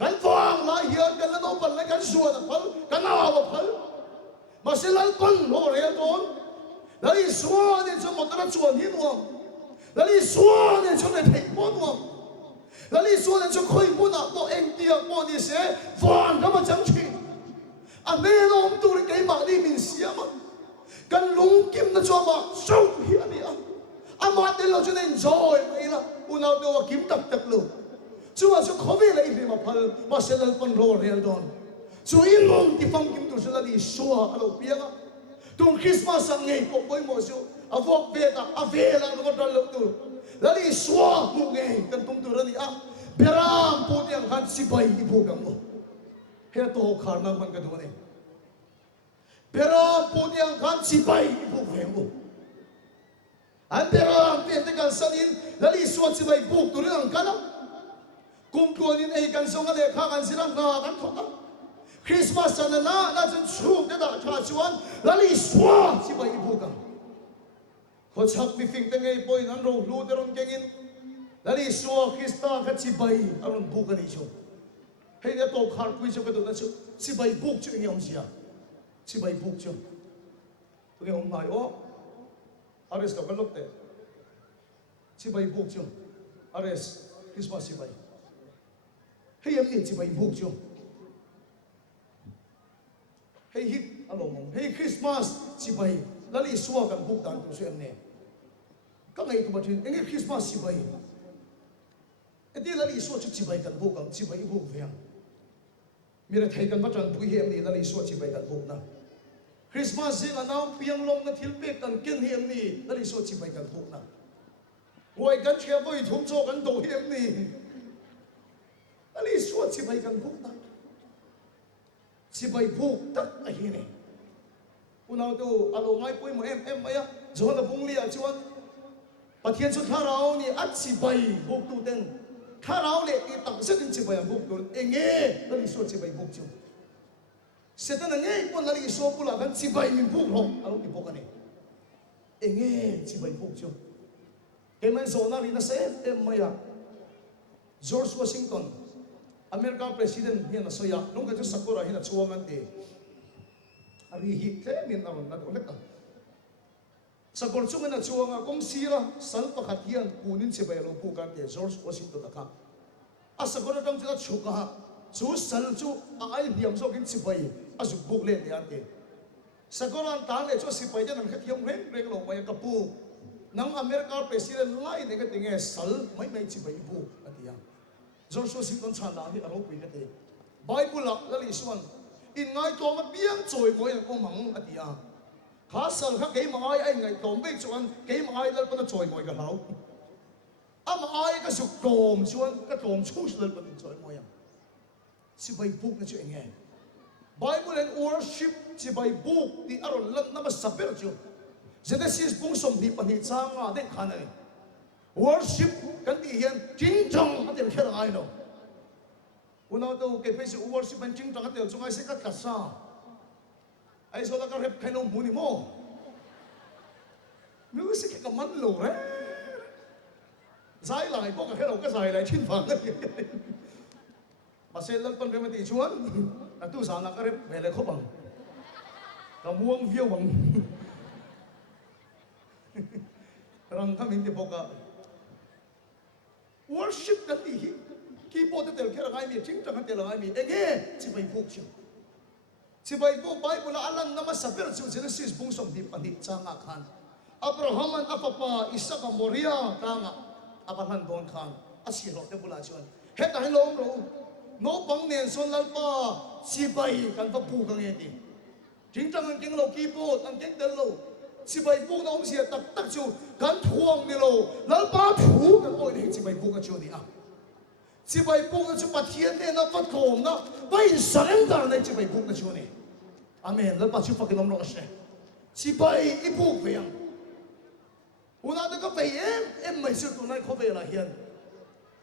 กันฟังลายเฮียกันแล้วน้องพัลแล้วกันส่วนพัลกันเอาพัลมาเสลันกันโหเรียนต้นแล้วอีสวนี่จะหมดแล้วส่วนที่น้องแล้วนี่ส่วนเนี่ยชนในไทยปนวะแล้วนี่ส่วนเนี่ยชนคุยปุ่นอ่ะตัวเองเดียปนนี่เสียฟันก็มาจังชีอันนี้เราตัวนี้ไก่มาดีมินเสียมั้งกันลุงกิมนะชัวมาสู้เฮียนี่อ่ะอามาเดี๋ยวเราจะเล่นจอยไปละอุณาตัวกิมตักลูกชัวร์ชัวร์เขาไม่เลยอีกมาพัลมาเสด็จปันโรเรียลดอนชัวร์อินลงที่ฟังกิมตัวเสด็จชัวร์เราเปียกตรงคริสต์มาสสังเกตพวกบ่อยหมดชัวอาวกเวตาอเวลังนกดันลุตุแล้วนี่สวามุเงยกันตุ้งตุระนี่อ่ะเบรามพูดยังกันสิบายอีบุกังโมเฮตุหกขารนักมันกันดูนี่เบรามพูดยังกันสิบายอีบุกังโมอันเบรามเป็นแต่กันสันินแล้วนี่สวาสิบายบุกตุเรื่องกันนะกุมตัวนี้ไอ้กันส่งกันเด็กข้ากันสิรังกากันทุกอ่ะคริสต์มาสนั้นน่าจะชูเด็ดชาชวนแล้วนี่สวาสิบายอีบุกังเขาชักมีฟิงตั้งไงปอยนั้นเราลูเดรอนเก่งแล้วนี่สัวคริสต์ก็สิบายอารมณ์บุกันอีชั่วให้เด็กโตขาดคุยชั่วก็ตัวนั้นชั่วสิบายบุกชั่วนี่องเสียสิบายบุกชั่วตัวนี้องนายโออาริสกับกันลูกเตะสิบายบุกชั่วอาริสคริสต์มาสสิบายให้ยังนี่สิบายบุกชั่วให้ฮิตอารมณ์ให้คริสต์มาสสิบายแล้วนี่สัวกันบุกดันตัวเสียเนี่ยก็ไงตัวที่เอ็งคริสต์มาสสิบายไอ้ที่แล้วนี่สัวชุดสิบายกันบุกกันสิบายบุกเวียงมีอะไรไทยกันมาจนผู้เฮียมนี่แล้วนี่สัวสิบายกันบุกนะคริสต์มาสสิ่งนั้นเพียงลงนะทิลเปกันเก่งเฮียมนี่แล้วนี่สัวสิบายกันบุกนะรวยกันเชียร์ไปทุ่มโจกันโตเฮียมนี่แล้วนี่สัวสิบายกันบุกนะสิบายบุกตัดไอ้เฮียนี่อุณาดูอารมณ์ไม่ปุ้ยมาเอ็มไม่อะจวนละบุ้งเลี้ยชวนปะเทียนสุดข้าเรานี่อัดสิบใบบุกตูเต็นข้าเราเนี่ยอีตักเส้นสิบใบบุกตูเองเงี้ยแล้วนี่ส่วนสิบใบบุกจูเสร็จแล้วเนี่ยคนแล้วนี่ส่วนบุหรี่กันสิบใบมีบุกหรอกอารมณ์ที่บุกกันนี่เองเงี้ยสิบใบบุกจูเอ็มเป็นโซนารีน่าเซฟเอ็มไม่อะจอร์จวอชิงตันอเมริกันประธานเฮียน่าสอยนุ่งกระจุกสักการะเฮียน่าชัวร์มันเดari hikle min aron na ulit sakor chung na chuanga kong sira sal pakhat hian kunin chibai lo pu kan te George Washington ka a sakor tang cha chuka chu sal chu ai hiam so kin chibai a su buk le ya te sakor an tan le chu sipai jan an khat hiam reng reng lo mai ka pu nang America president lai ne ka tinge sal mai mai chibai pu atia George Washington chan la ni aro pi ka te Bible la li suan in ngai to ma biang choi moi ko mang atia khá sal khá cái mai ai ngai tom be chuan cái mai lal pa choi moi ka hau am ai ka su tom chuan ka tom chu lal pa choi moi am si bai book na chu enge Bible and worship si bai book ti aron lat na ma saber chu Genesis pung som di pa ni changa de khana ni worship kan ti hian jing jong atel khera ai no unaw to ke pe si worship and jing jong atel chungai se ka sa ai so la ka rep kai no muni mo music ka man lo re zai lai bo ka khelo ka zai lai chin phang ma se lal ton be ma ti chuan a tu sa na ka rep ve le kho bang ka muang viau bang rang ka min ti boka worship ka ti hi ki po te tel khera ngai mi ching tang tel ngai mi ege chi bai phuk chu si Bible alang nama saber chu Genesis bung som di panit changa khan Abraham an apapa Isaac Moria kanga apahan don khan asiro te bula chuan he ta helom ro no bang nen son lalpa si bai kan pa pu kang eti jing tang ang king lo ki po ang king del lo si bai pu na om sia tak tak chu kan thuang ni lo lalpa thu kan oi ni si bai pu ka chu ni a si bai pu ka chu pathian ne na pat khom na bai surrender na si bai pu ka chu ni amen lalpa chu fa kinom ro ka she si bai I pu ve yang una da ka ve em mai su tu nai kho ve la hian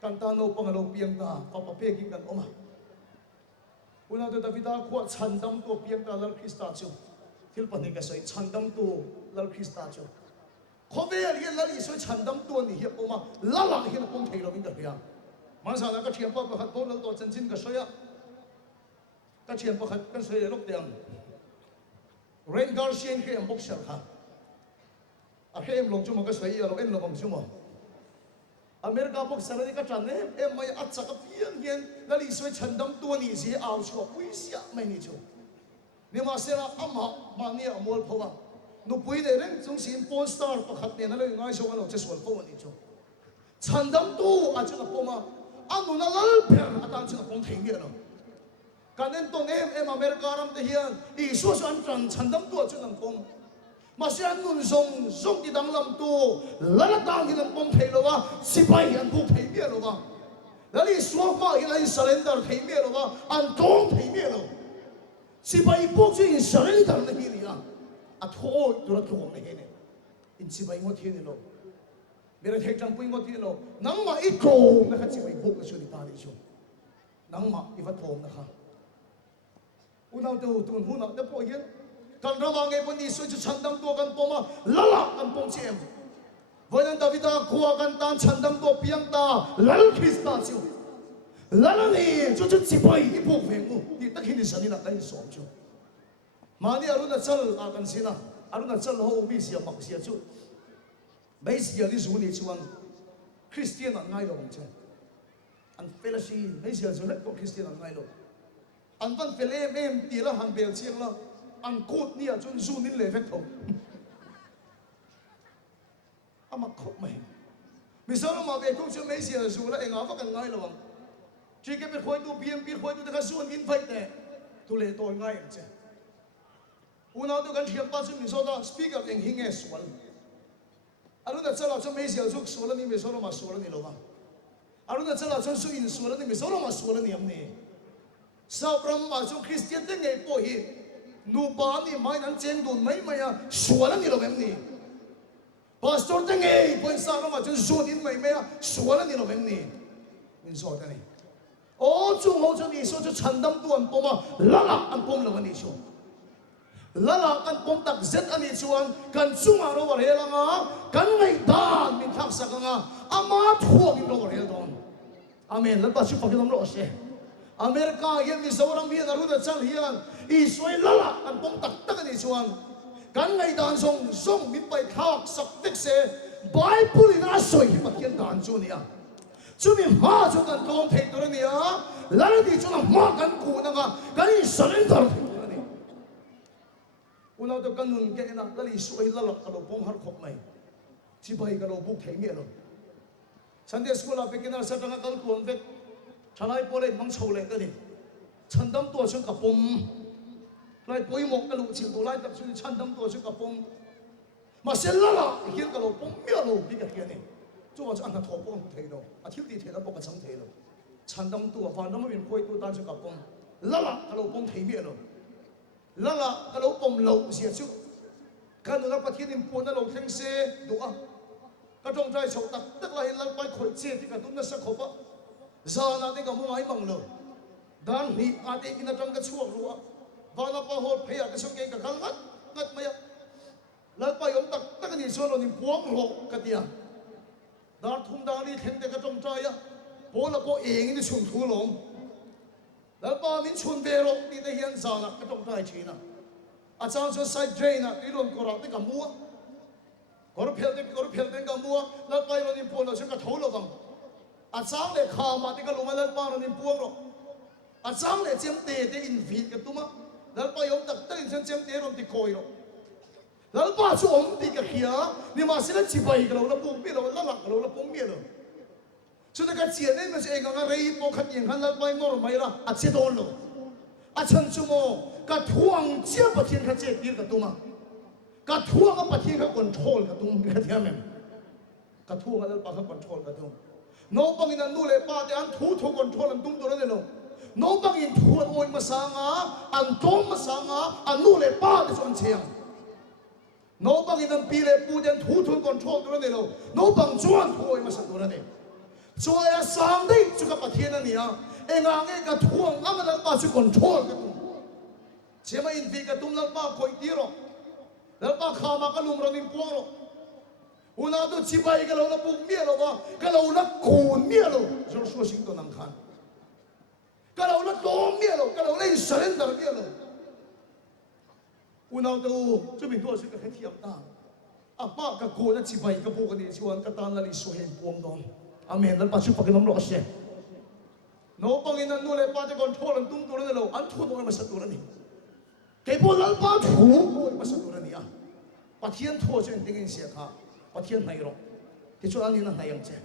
kan ta no pang lo piang ta pa pa pe ki kan oma una da Davida khwa chandam to piang ta lal Krista chu thil pa ni ka soi chandam to lal Krista chu kho ve hian lal I soi chandam to ni hi oma la la hian pom thei lo min da pia ma sa na ka thiam pa khat to lo to chen chin ka soya ka thiam pa khat kan soi lok tiang Rain Garcian ke am boxer kha a hem long chu ma ka soi lo en lo bang chu ma America boxer ni ka chan em mai at sa ka pian hian lali soi chandam tu ni si au chu pui sia mai ni chu ni ma se la ama ma ni amol phawa no pui de reng chung sin pon star pa khat ne na le ngai so lo che sol phawa ni chu chandam tu a chu na poma anu na lal per atan chu na pom thei nge lo kanen tong em America ram te hian I so so an tran chandam tu chu nang pom ma se an nun zong zong ti dang lam tu lala tang hi lam pom thei lo wa sipai an bu thei me lo wa lali so ma hi lai surrender thei me lo wa an tong thei me lo sipai bu chu in surrender na hi ni a tho tu ra tho me he ne in sipai ngo thi ni lo mera thei tang pui ngo thi lo nang ma I ko na kha sipai bu ka chu ni ta ni chu nang ma I va thom na kha unaw tu hu na de po hian kan rama nge pon ni so chu chandam to kan poma lala kan pom chem voinan Davida khuwa kan tan chandam to piang ta lal Krista chu lala ni chu chu chipai I bu ve mu ti tak hin sani na kan som chu mani aruna chal a kan sina aruna chal ho mi sia mak sia chu bai sia li zu ni chuan Christian an ngai lo bang chu an fellowship bai sia zu le ko Christian an ngai lo an van fele em ti la han bel chiang la an kot ni a chun zu nin le vek tho ama khop mai mi so ma ve ko chu mai sia zu la enga va kan ngai lo bang chi ke be khoi tu pm pi khoi tu de ka zu nin phai te tu le to ngai em che una tu kan thiam pa chu mi so da speaker eng hing e swal alu na chala chu mai sia zu swal ni mi so ma swal ni lo ba alu na chala chu su in swal ni mi so ma swal ni am ni sao ram ma chu Christian te ngai po hi nu pa ni mai nan chen dun mai mai a suala ni lo mem ni pastor te ngai po sa ram ma chu zu din mai mai a suala ni lo mem ni min so ta ni o chu ho chu ni so chu chandam tu an poma lala an pom lo ni chu lala kan pom tak zet ani chuan kan chunga ro war helanga kan ngai dan min thak sakanga ama thuak in ro war hel don amen la pa chu pa ki dom ro se America hian mi so ram hian aru da chal hian I soi lala an pom tak tak ani chuan กันไงด่านส่งมิไปทักสักเด็กเสบายปุรินาสวยมาเทียนด่านจูเนี่ยจูมีมาจูกันตรงเทตัวเนี่ยแล้วที่จูน่ะมากันกูนะกันนี่สลินดาร์ตัวเนี่ยอุณเอาตัวกันนุ่นแกนะแล้วนี่สวยละลักกระโดดพงหักขบไหมที่ไปกระโดดบุกเทเงี้ยเลยฉันเด็กสกุลอาไปกินอะไรสักตั้งกันตัวเด็กฉันไอ้พวกเด็กมังโชว์เลยกันนี่ฉันดำตัวฉันกับผมไล่ปุยหมกกระโดดชิลตัวไล่ตับฉันดำตัวฉันกับผมมาเสร็จแล้วล่ะเฮียนกระโดดผมเมียเราพี่กันเฮียนี่จู่ว่าจะอันนั้นทอผมเทโลอาทิตย์ที่เทแล้วบอกกันสังเทโลฉันดำตัวฟันดำไม่เป็นคุยตัวตานฉันกับผมแล้วล่ะกระโดดผมเทเมียเราแล้วล่ะกระโดดผมเราเสียชุดกันนู้นประเทศนี้ปวดนั่นเราเข่งเสียดูอ่ะกระจงใจชาวตักตักเราเห็นเราไปคุยเสียที่กระตุ้นนั่นสักขบะจานานี่ก็มุ่งให้บังเลยด้านนี้อาทิตย์กินจังกระชั่วรัวบานาปะโหดเพียกระชงเก่งกับกันงัดไม่อะแล้วไปยมตักนี่ส่วนเรานี่พวงโลกันเดียดาทุ่มดานี่เข่งแต่กระจงใจอะโผล่โผเองนี่ชุนทุลงแล้วป้ามินชุนเบโรนี่ได้เห็นจานะกระจงใจชีนะอาจารย์จะใส่เจนะที่รวมกระติกับมัวกระเพลติกับมัวแล้วไปเรานี่พวงเราฉันกระทูเราบังอาจารย์เลยข่าวมาที่กระลุมาแล้วป้าเรานี่พวงเราอาจารย์เลยเจียมเตะที่อินฟีดกับตุ้มะแล้วไปยมตักตั้งฉันเจียมเตะเราที่คอยเราแล้วป้าช่วยอมตีกับเขียนี่มาสิแล้วจีบไปกับเราแล้วปุ่มเบี้ยเราแล้วหลักกับเราแล้วปุ่มเบี้ยเราสุดท้ายก็เจียนี่มันเองก็อะไรพอขัดยังขันแล้วไปงอร์ไม่ละอาเจียโดนเราอาฉันชั่วโมงก็ทวงเจียบประเทศเขาเจียดีกับตุ้มะก็ทวงกับประเทศเขาคอนโทรลกับตุ้มกับเทียมเองก็ทวงแล้วป้าเขาคอนโทรลกับตุ้มโน้บังอินนู่นเลยป้าแต่อันทูคอนโทรลอันตุ้มตัวนั้นเลย โน้บังอินทวนโอนมาสังอาอันโตมาสังอาอันนู่นเลยป้าที่ส่วนเชียงโน้บังอินปีเลยปูเดนทูคอนโทรลตัวนั้นเลยโน้บังจวนทูโอนมาสังตัวนั้นเลยช่วยสังได้จุกประเทศนั้นเนี่ยเองอ่างเองก็ทวงอามันแล้วป้าช่วยคอนโทรลกันตุ้มเชื่อไหมอินฟีกับตุ้มแล้วป้าคอยตีหรอกแล้วป้าข้ามาก็ลุมเรานิ่มพวงหรอกอุณาตุชิบายก็เราละปุ่มเมียเราว่าก็เราละกูนเมียเราจะช่วยสิ่งตัวนั้นขันก็เราละโตเมียเราก็เราเล่นเสร็จแต่เมียเราอุณาตุจะมีตัวสิ่งก็แค่เทียบตาอ่ะป้ากับกูนั่นชิบายกับพวกนี้ชวนกันตานละลิสวยพวงดอนอเมนแล้วป้าช่วยปักน้ำร้อนเสียโน้ปังอินนั่นนู่นเลยป้าจะคอนโทรลตุ้มตัวนั้นเราอันทุ่มมันมาสักตัวนั้นเก็บพวกนั้นป้าถูมาสักตัวนั้นอ่ะป้าเทียนทั่วจนถึงเสียขาประเทศไหนหรอกที่ช่วงนี้นั่นไหนยังเจ้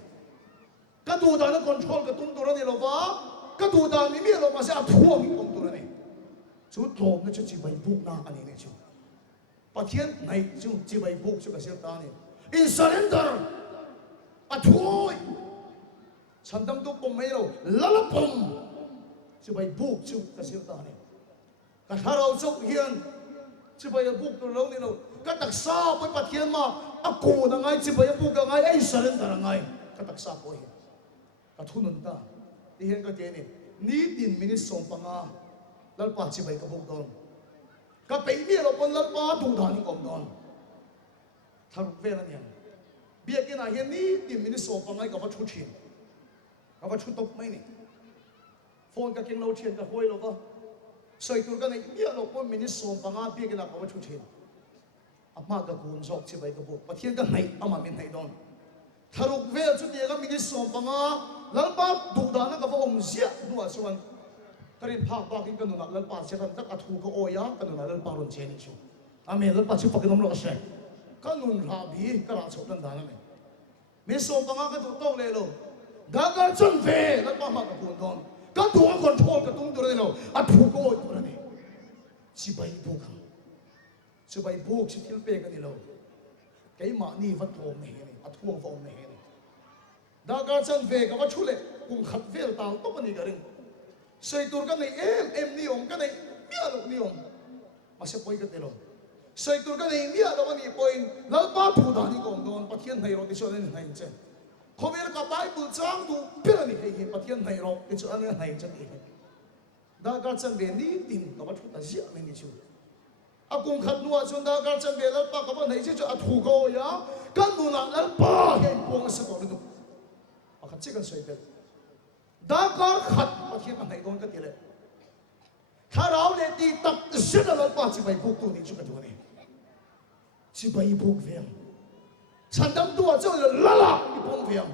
ก็ดูตอนนั้นคอนโทรลกับตุ้มตัวนี้เราว่าก็ดูตอนนี้มีเรามาเสียทั่วมีตุ้มตัวนี้ชุดโถมนั่นชุดจีบใบบุกนะอันนี้เนี่ยชุดประเทศไหนชุดจีบใบบุกชุดกระเสียตาเนี่ยอินสเรนเดอร์อัฐวยฉันทำตัวผมไม่เราละละผมจีบใบบุกชุดกระเสียตาเนี่ยก็ถ้าเราชุดเฮียนจีบใบบุกตัวเราเนี่ยเราก็ตักซาไปประเทศมาอากูนั่งไงจีบไปบุกยังไงไอ้สารนั่งไงก็ตักซาไปก็ทุนนั่นตาที่เห็นก็เจนี่นี่ดินมินิสมปังอาแล้วป้าจีบไปกับบุกโดนก็ไปเมียเราคนแล้วป้าดูทางนี้ก่อนโดนทำเวลาเนี่ยเบียกินอะไรนี่ดินมินิสมปังไงกับว่าชุดเชียนกับว่าชุดตบไม่นี่โฟนกับเก่งเราเชียนกับห้อยเราก็ใส่ตัวกันในเมียเราคนมินิสมปังอาเบียกินอะไรกับว่าชุดเชียนอามากับกูนจอกชิบไปกับบุกประเทศกันไหนอามาเป็นไหนโดนถ้าลูกเวลชุดเดียก็มีที่ส่งปังอาแล้วป้าดูดานะกับว่าองเสียดูส่วนก็เรียนภาคปากินกันหนุนแล้วป้าเชื่อกันตักอัฐูก็โอยากันหนุนแล้วป้ารุนเชนิชูอาเมนแล้วป้าชิบปักน้ำร้อนเสียกันหนุนราบีก็ราชดนั่นดานะมีส่งปังอาก็ถูกต้องเลยลูกดากันจนเวแล้วป้ามากับกูนโดนก็ตัวคนโทษกับตุ้งตัวนี้ลูกอัฐูก็โอยตัวนี้ชิบไปบุกช่วยบุกชิทิลเปกันนี่เราไก่หมานี่วัดทองไม่เห็นอัดท่วงฟองไม่เห็นดาการจันเวกับว่าชุเล่กุ้งขัดเวลตาต้องมันนี่กันเองใส่ตัวกันในเอ็มนิยมกันในเมียลูกนิยมมาเสียปอยกันเดียวใส่ตัวกันในเมียเราวันนี้ปอยแล้วป้าถูดานี่ก่อนโดนปะเทียนไทยเราที่ช่วยนี่ไหนเจ้าเขาเวลกับไบเบิลจ้างดูเพื่อนนี่ให้ปะเทียนไทยเราที่ช่วยนี่ไหนเจ้าดาการจันเวนี่ติมกับว่าชุดตาเสียไม่มีชูอากุงขัดนัวจนดาการจันเบลป้ากับวันไหนจะอัดหูโกยากันดูนะแล้วป้าเห็นพวงสะกดดูอาขัดเชื่อกันสวยเด็ดดาการขัดมาเทียบกันไหนโดนกันทีเลยถ้าเราเนี่ยตีตักเสียแล้วป้าจะไปบุกตัวนี้ชุกันตัวนี้ chỉ bay buộc vềฉันทำตัวเจ้าเลยละละอีพงเวียง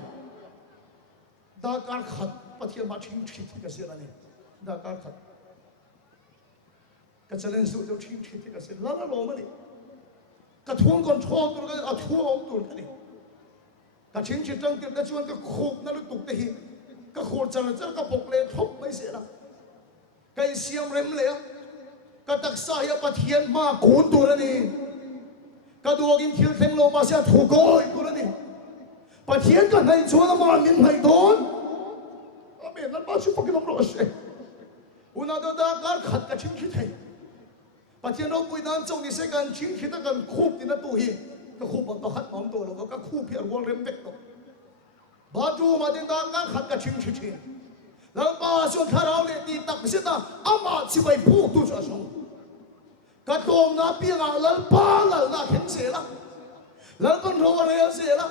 ดาการขัดปะเทียมาชิงชิดที่กระเสียนั่นเองดาการขัดก็จะเล่นสู้เจ้าชิงชิดที่กระเสียละละลงมันนี่กระทวงก่อนทวงตัวกันเอาทวงตัวกันนี่กระชิงชิดจังเกิดกระชวนกระขุกนั่นตุกตีกระโคตรจันทร์กระปกเลยทบไม่เสียละกระเสียมเร็มเลยกระตักสายปะเทียนมาโขนตัวนี่กระดูกอินทิลเทงโลมาเสียถูกโกยตัวนี่ปะเทียนกันให้ชวนมามินให้โดนอาเมนนั่นบ้าชุบกินลมร้อนเสียอุณาดาการขัดกับชิงคิดให้ปะเทียนเราปุยนั้นจงนี่เสกันชิงคิดกันคูบที่นั่นตัวฮีก็คูบมันต่อขัดมองตัวเราก็คูบเพียรวอลเรมเบกตัวบาจูมาเดินดาการขัดกับชิงคิดแล้วป้าชวนข้าเราเนี่ยตีตักเสียตาอามาชิบไปพูดตัวชงกระโดงน้าเปียงแล้วป้าแล้วน่าเข็นเสียละแล้วก็รออะไรเสียละ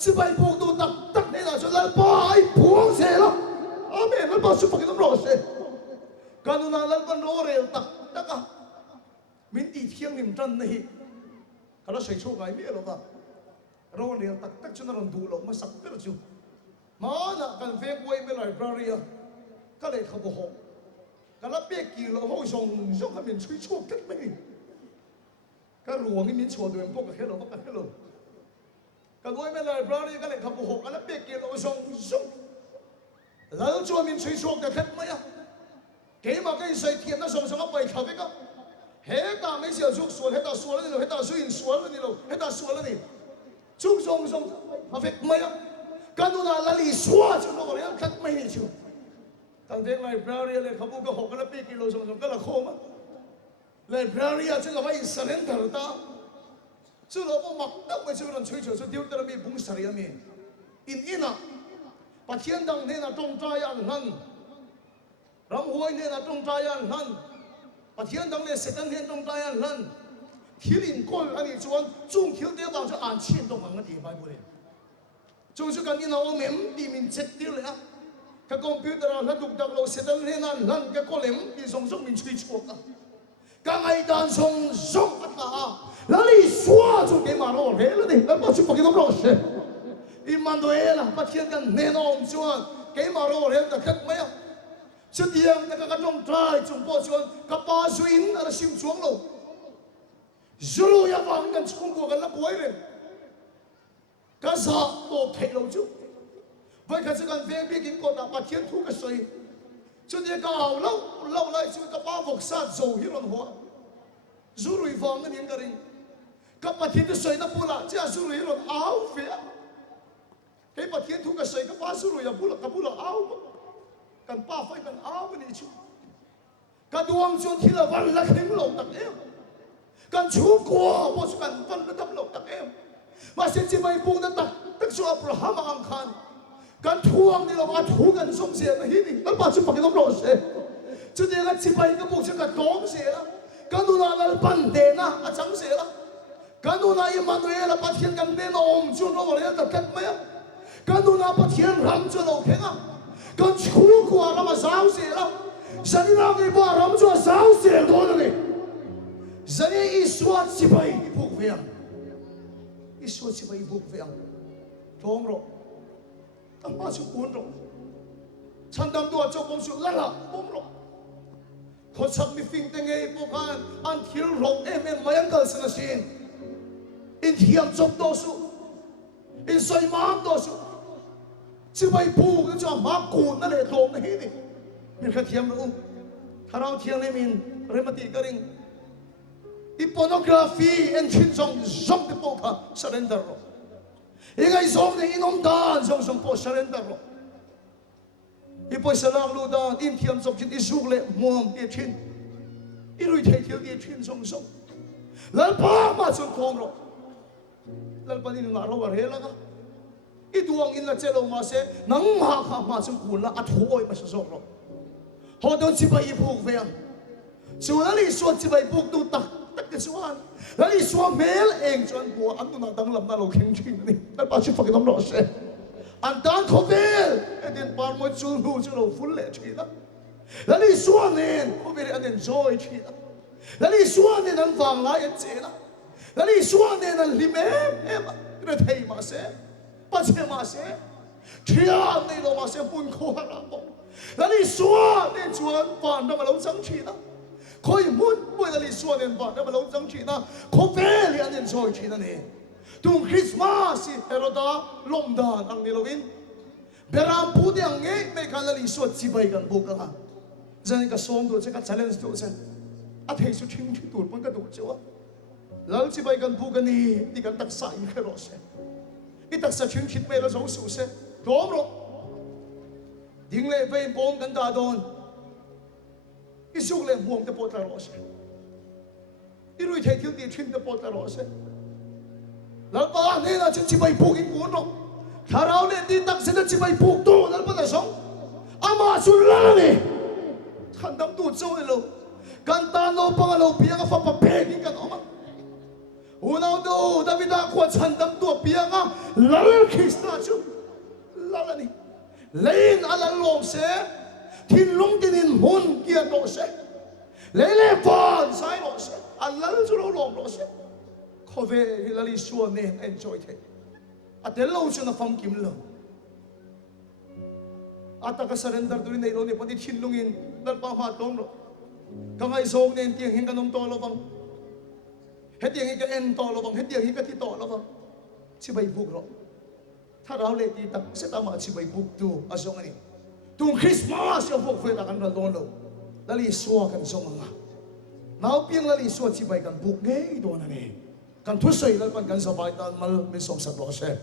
ชิบไปพูดตัวตักเนี่ยนะชวนแล้วป้าไอ้พวงเสียละอาเมนแล้วป้าชุบกินน้ำร้อนเสียการดูน่าแล้วก็รออะไรตักอ่ะมินตีเที่ยงนิ่มจันนี่ก็เราใช้โชคไงไม่หรอกอ่ะรออะไรตักชวนเราดูหรอกมาสักเปล่าจูมาหนักกันเฟกไว้ไม่ไหลปลาเรียก็เลยขบหกกันแล้วเปียกี่เราห้องส่งให้มินช่วยช่วยกันไหมก็รวงนี่มินชวนด้วยพวกกับเฮโร่พวกกับเฮโร่กันไว้ไม่ไหลปลาเรียก็เลยขบหกกันแล้วเปียกี่เราส่งแล้วชวนมินช่วยช่วยกันไหมอ่ะเกี่ยมาก็ใส่เทียนแล้วส่งไปขับไปก็เฮ้ตาไม่เสียชุกส่วนเฮ้ตาส่วนแล้วนี่เราเฮ้ตาส่วนส่วนแล้วนี่เราเฮ้ตาส่วนแล้วนี่ชุกส่งขับไปไหมอ่ะกันดูน่าละลีสวาจุดโน่เลยคัดไม่ได้ชูตั้งแต่ไลบรารีเลยขบุกก็หกกันแล้วปีกิโลส่งก็ละโคมไลบรารีจะเราไปอิสราเอลตาจุดเราไม่มักตั้งไปช่วยเราช่วยจุดเดียวแต่เรามีบุญสริยมีอินน่ะปัจเจียนดังเนี่ยนะตรงใจอันนั้นรำหัวเนี่ยนะตรงใจอันนั้นปัจเจียนดังเนี่ยเสร็จเนี่ยตรงใจอันนั้นที่ลินก้นอันนี้ชวนจุ่มที่เดียวเราจะอ่านเชียนตรงหังกันดีไปหมดเลยจงสุกันนี่เราเม็มดีมินเช็ดดีเลยอ่ะก็คอมพิวเตอร์เราดุกดักเราเสร็จแล้วนั่นก็ก็เล็มดีส่งมินช่วยช่วยกันก็ไอ้ด้านส่งอัตตาแล้วนี่ชัวร์จุดเกมาโร่เฮแล้วนี่แล้วก็ชุบกินน้ำร้อนเสียอิมันตัวเองล่ะปัจเจียนกันแน่นอนชัวร์เกมาโร่เฮแต่คัดไหมอ่ะชุดเดียวแต่ก็จงใจจงพอชวนกับป้าสวินอะไรชิมช่วงเราจะรู้ยังฟังกันช่วงกันแล้วป่วยเลยก็สอบตัวเพลเราจุไว้ข้าศึกกันเวียกินก่อนนะปัจเจียนทุกข์ก็ใส่จุดนี้ก็เอาเล่าเลยช่วยกับป้าบอกซาโจฮิรอนหัวจูรุยฟังกันยังกันเองกับปัจเจียนจะใส่น้ำปูละจะจูรุยฮิรอนเอาเฟียให้ปัจเจียนทุกข์ก็ใส่กับป้าจูรุยอย่าปูละกับปูละเอากันป้าไฟกันเอาไปนี่ชูกันดวงชวนที่ละวันละทิ้งหลงตักเอวกันชูกัวพอสุกันวันละทับหลงตักเอวมาเสียจีไม่ปูนั่นตักชัวอับราฮัมอังคารกันทวงนี่เรามาทวงกันส่งเสียมาที่นี่แล้วป้าจะฟังกันต้องรอเสียจุดนี้กันจีไปก็ปูจะกันกองเสียกันดูน่าเราปันเดน่ะอาจังเสียกันดูน่าอิมันเวลาปัจเจียนกันเดนอมจุนเราเลยตัดกันไหมกันดูน่าปัจเจียนรำจุนเราเข่งกันชูกัวเรามาสาวเสียฉันนี่เราไม่บอกรำจุนสาวเสียตัวนี้ฉันนี่อิสวาจีไปพวกเวียงอิสวาจีไปพวกเวียงท้องเราตั้งมาชุกุนเราฉันทำตัวจบผมชุละละผมเราเขาชักมีฟิงเตงเอพวกกันอันที่เรามายังกันสนับสนุนอินเทียมจบตัวสุอินใส่มาตัวสุจีไปพูกันจะมากูนั่นเลยตรงนี้นี่มีแค่เทียมรู้ถ้าเราเทียมเลยมินเรื่องมาตีกันเองอีโปโนกราฟีเอ็นชินส่งที่พวกเขาเซเรนเดอร์เรายังไงส่งในอินอมดานส่งพวกเซเรนเดอร์เราอีพวกสลากลูดานอินเทียมส่งชินอิสุกเล่มัวมเอชินอีลุยเทียมเอชินส่งแล้วพามาส่งของเราแล้วปนินงาเราว่าเฮลักะอีดวงอินละเจลมาเสนังมาข้ามาส่งคุณละอัดหัวมาส่งเราพอโดนจีบอีพวกเวียงส่วนนั้นส่วนจีบอีพวกดูตักกันส่วนแล้วอีส่วนเมลเองส่วนบัวอันนั้นตั้งลำนั้นเราเข่งชิงนี่แล้วป้าชิฟังกันน้ำร้อนเสอันนั้นเขาเมลไอ้เดินปานมวยจูนูจูเราฟุ้นเละชีนะแล้วอีส่วนนี้เขาเมลอันนั้นจอยชีนะแล้วอีส่วนนี้นั้นฟังหลายเจนะ lali suan ne na lime em re thei ma se pa che ma se thia nei lo ma se pun kho ra bo lali suan ne chuan pan da ma lo sang chi na khoi mun pui lali suan ne pan da ma lo sang chi na kho ve li an en choi chi na ne tung Christmas si eroda lomdan ang nilovin beram pudi ang nge me kalali suat si bai kan bu ka zan ka som do che ka challenge do sen a thei su thing thi tur pang ka do chewa lal si bai kan bu ka ni ti kan tak sa i khero se i tak sa thing thit me lo zo su se dom ro ding le ve bom kan da don i su le bom te pot la ro se i rui thei thil ti thin te pot la ro se lal pa ne na chen si bai bu kin kun ro tharau le ti tak se na si bai bu to lal pa da song ama su la ni khandam tu zo lo kan ta no pa lo pia ka fa pa pe kin kan oma unau do davida ko chandam tu pia nga lal khista chu lalani lein ala long se thin long tin mun kia do se lele pon sai lo se alal chu lo long lo se khove hilali suan ne enjoy the atel lo chu na fam kim lo ata ka surrender durin nei lo ne pati thinlungin dal pa ma tom ro kangai zong nen tiang hin kanom to lo bang he tiang hi ka en to lo bang he tiang hi ka ti to lo bang chi bai buk ro tha rau le ti tak se ta ma chi bai buk tu azong ani tung Christmas yo buk fe ta kan don lo lali suwa kan zong nga nau piang lali suwa chi bai kan buk nge do na ne kan thu sei lal pan kan sa bai tan mal min som sat lo se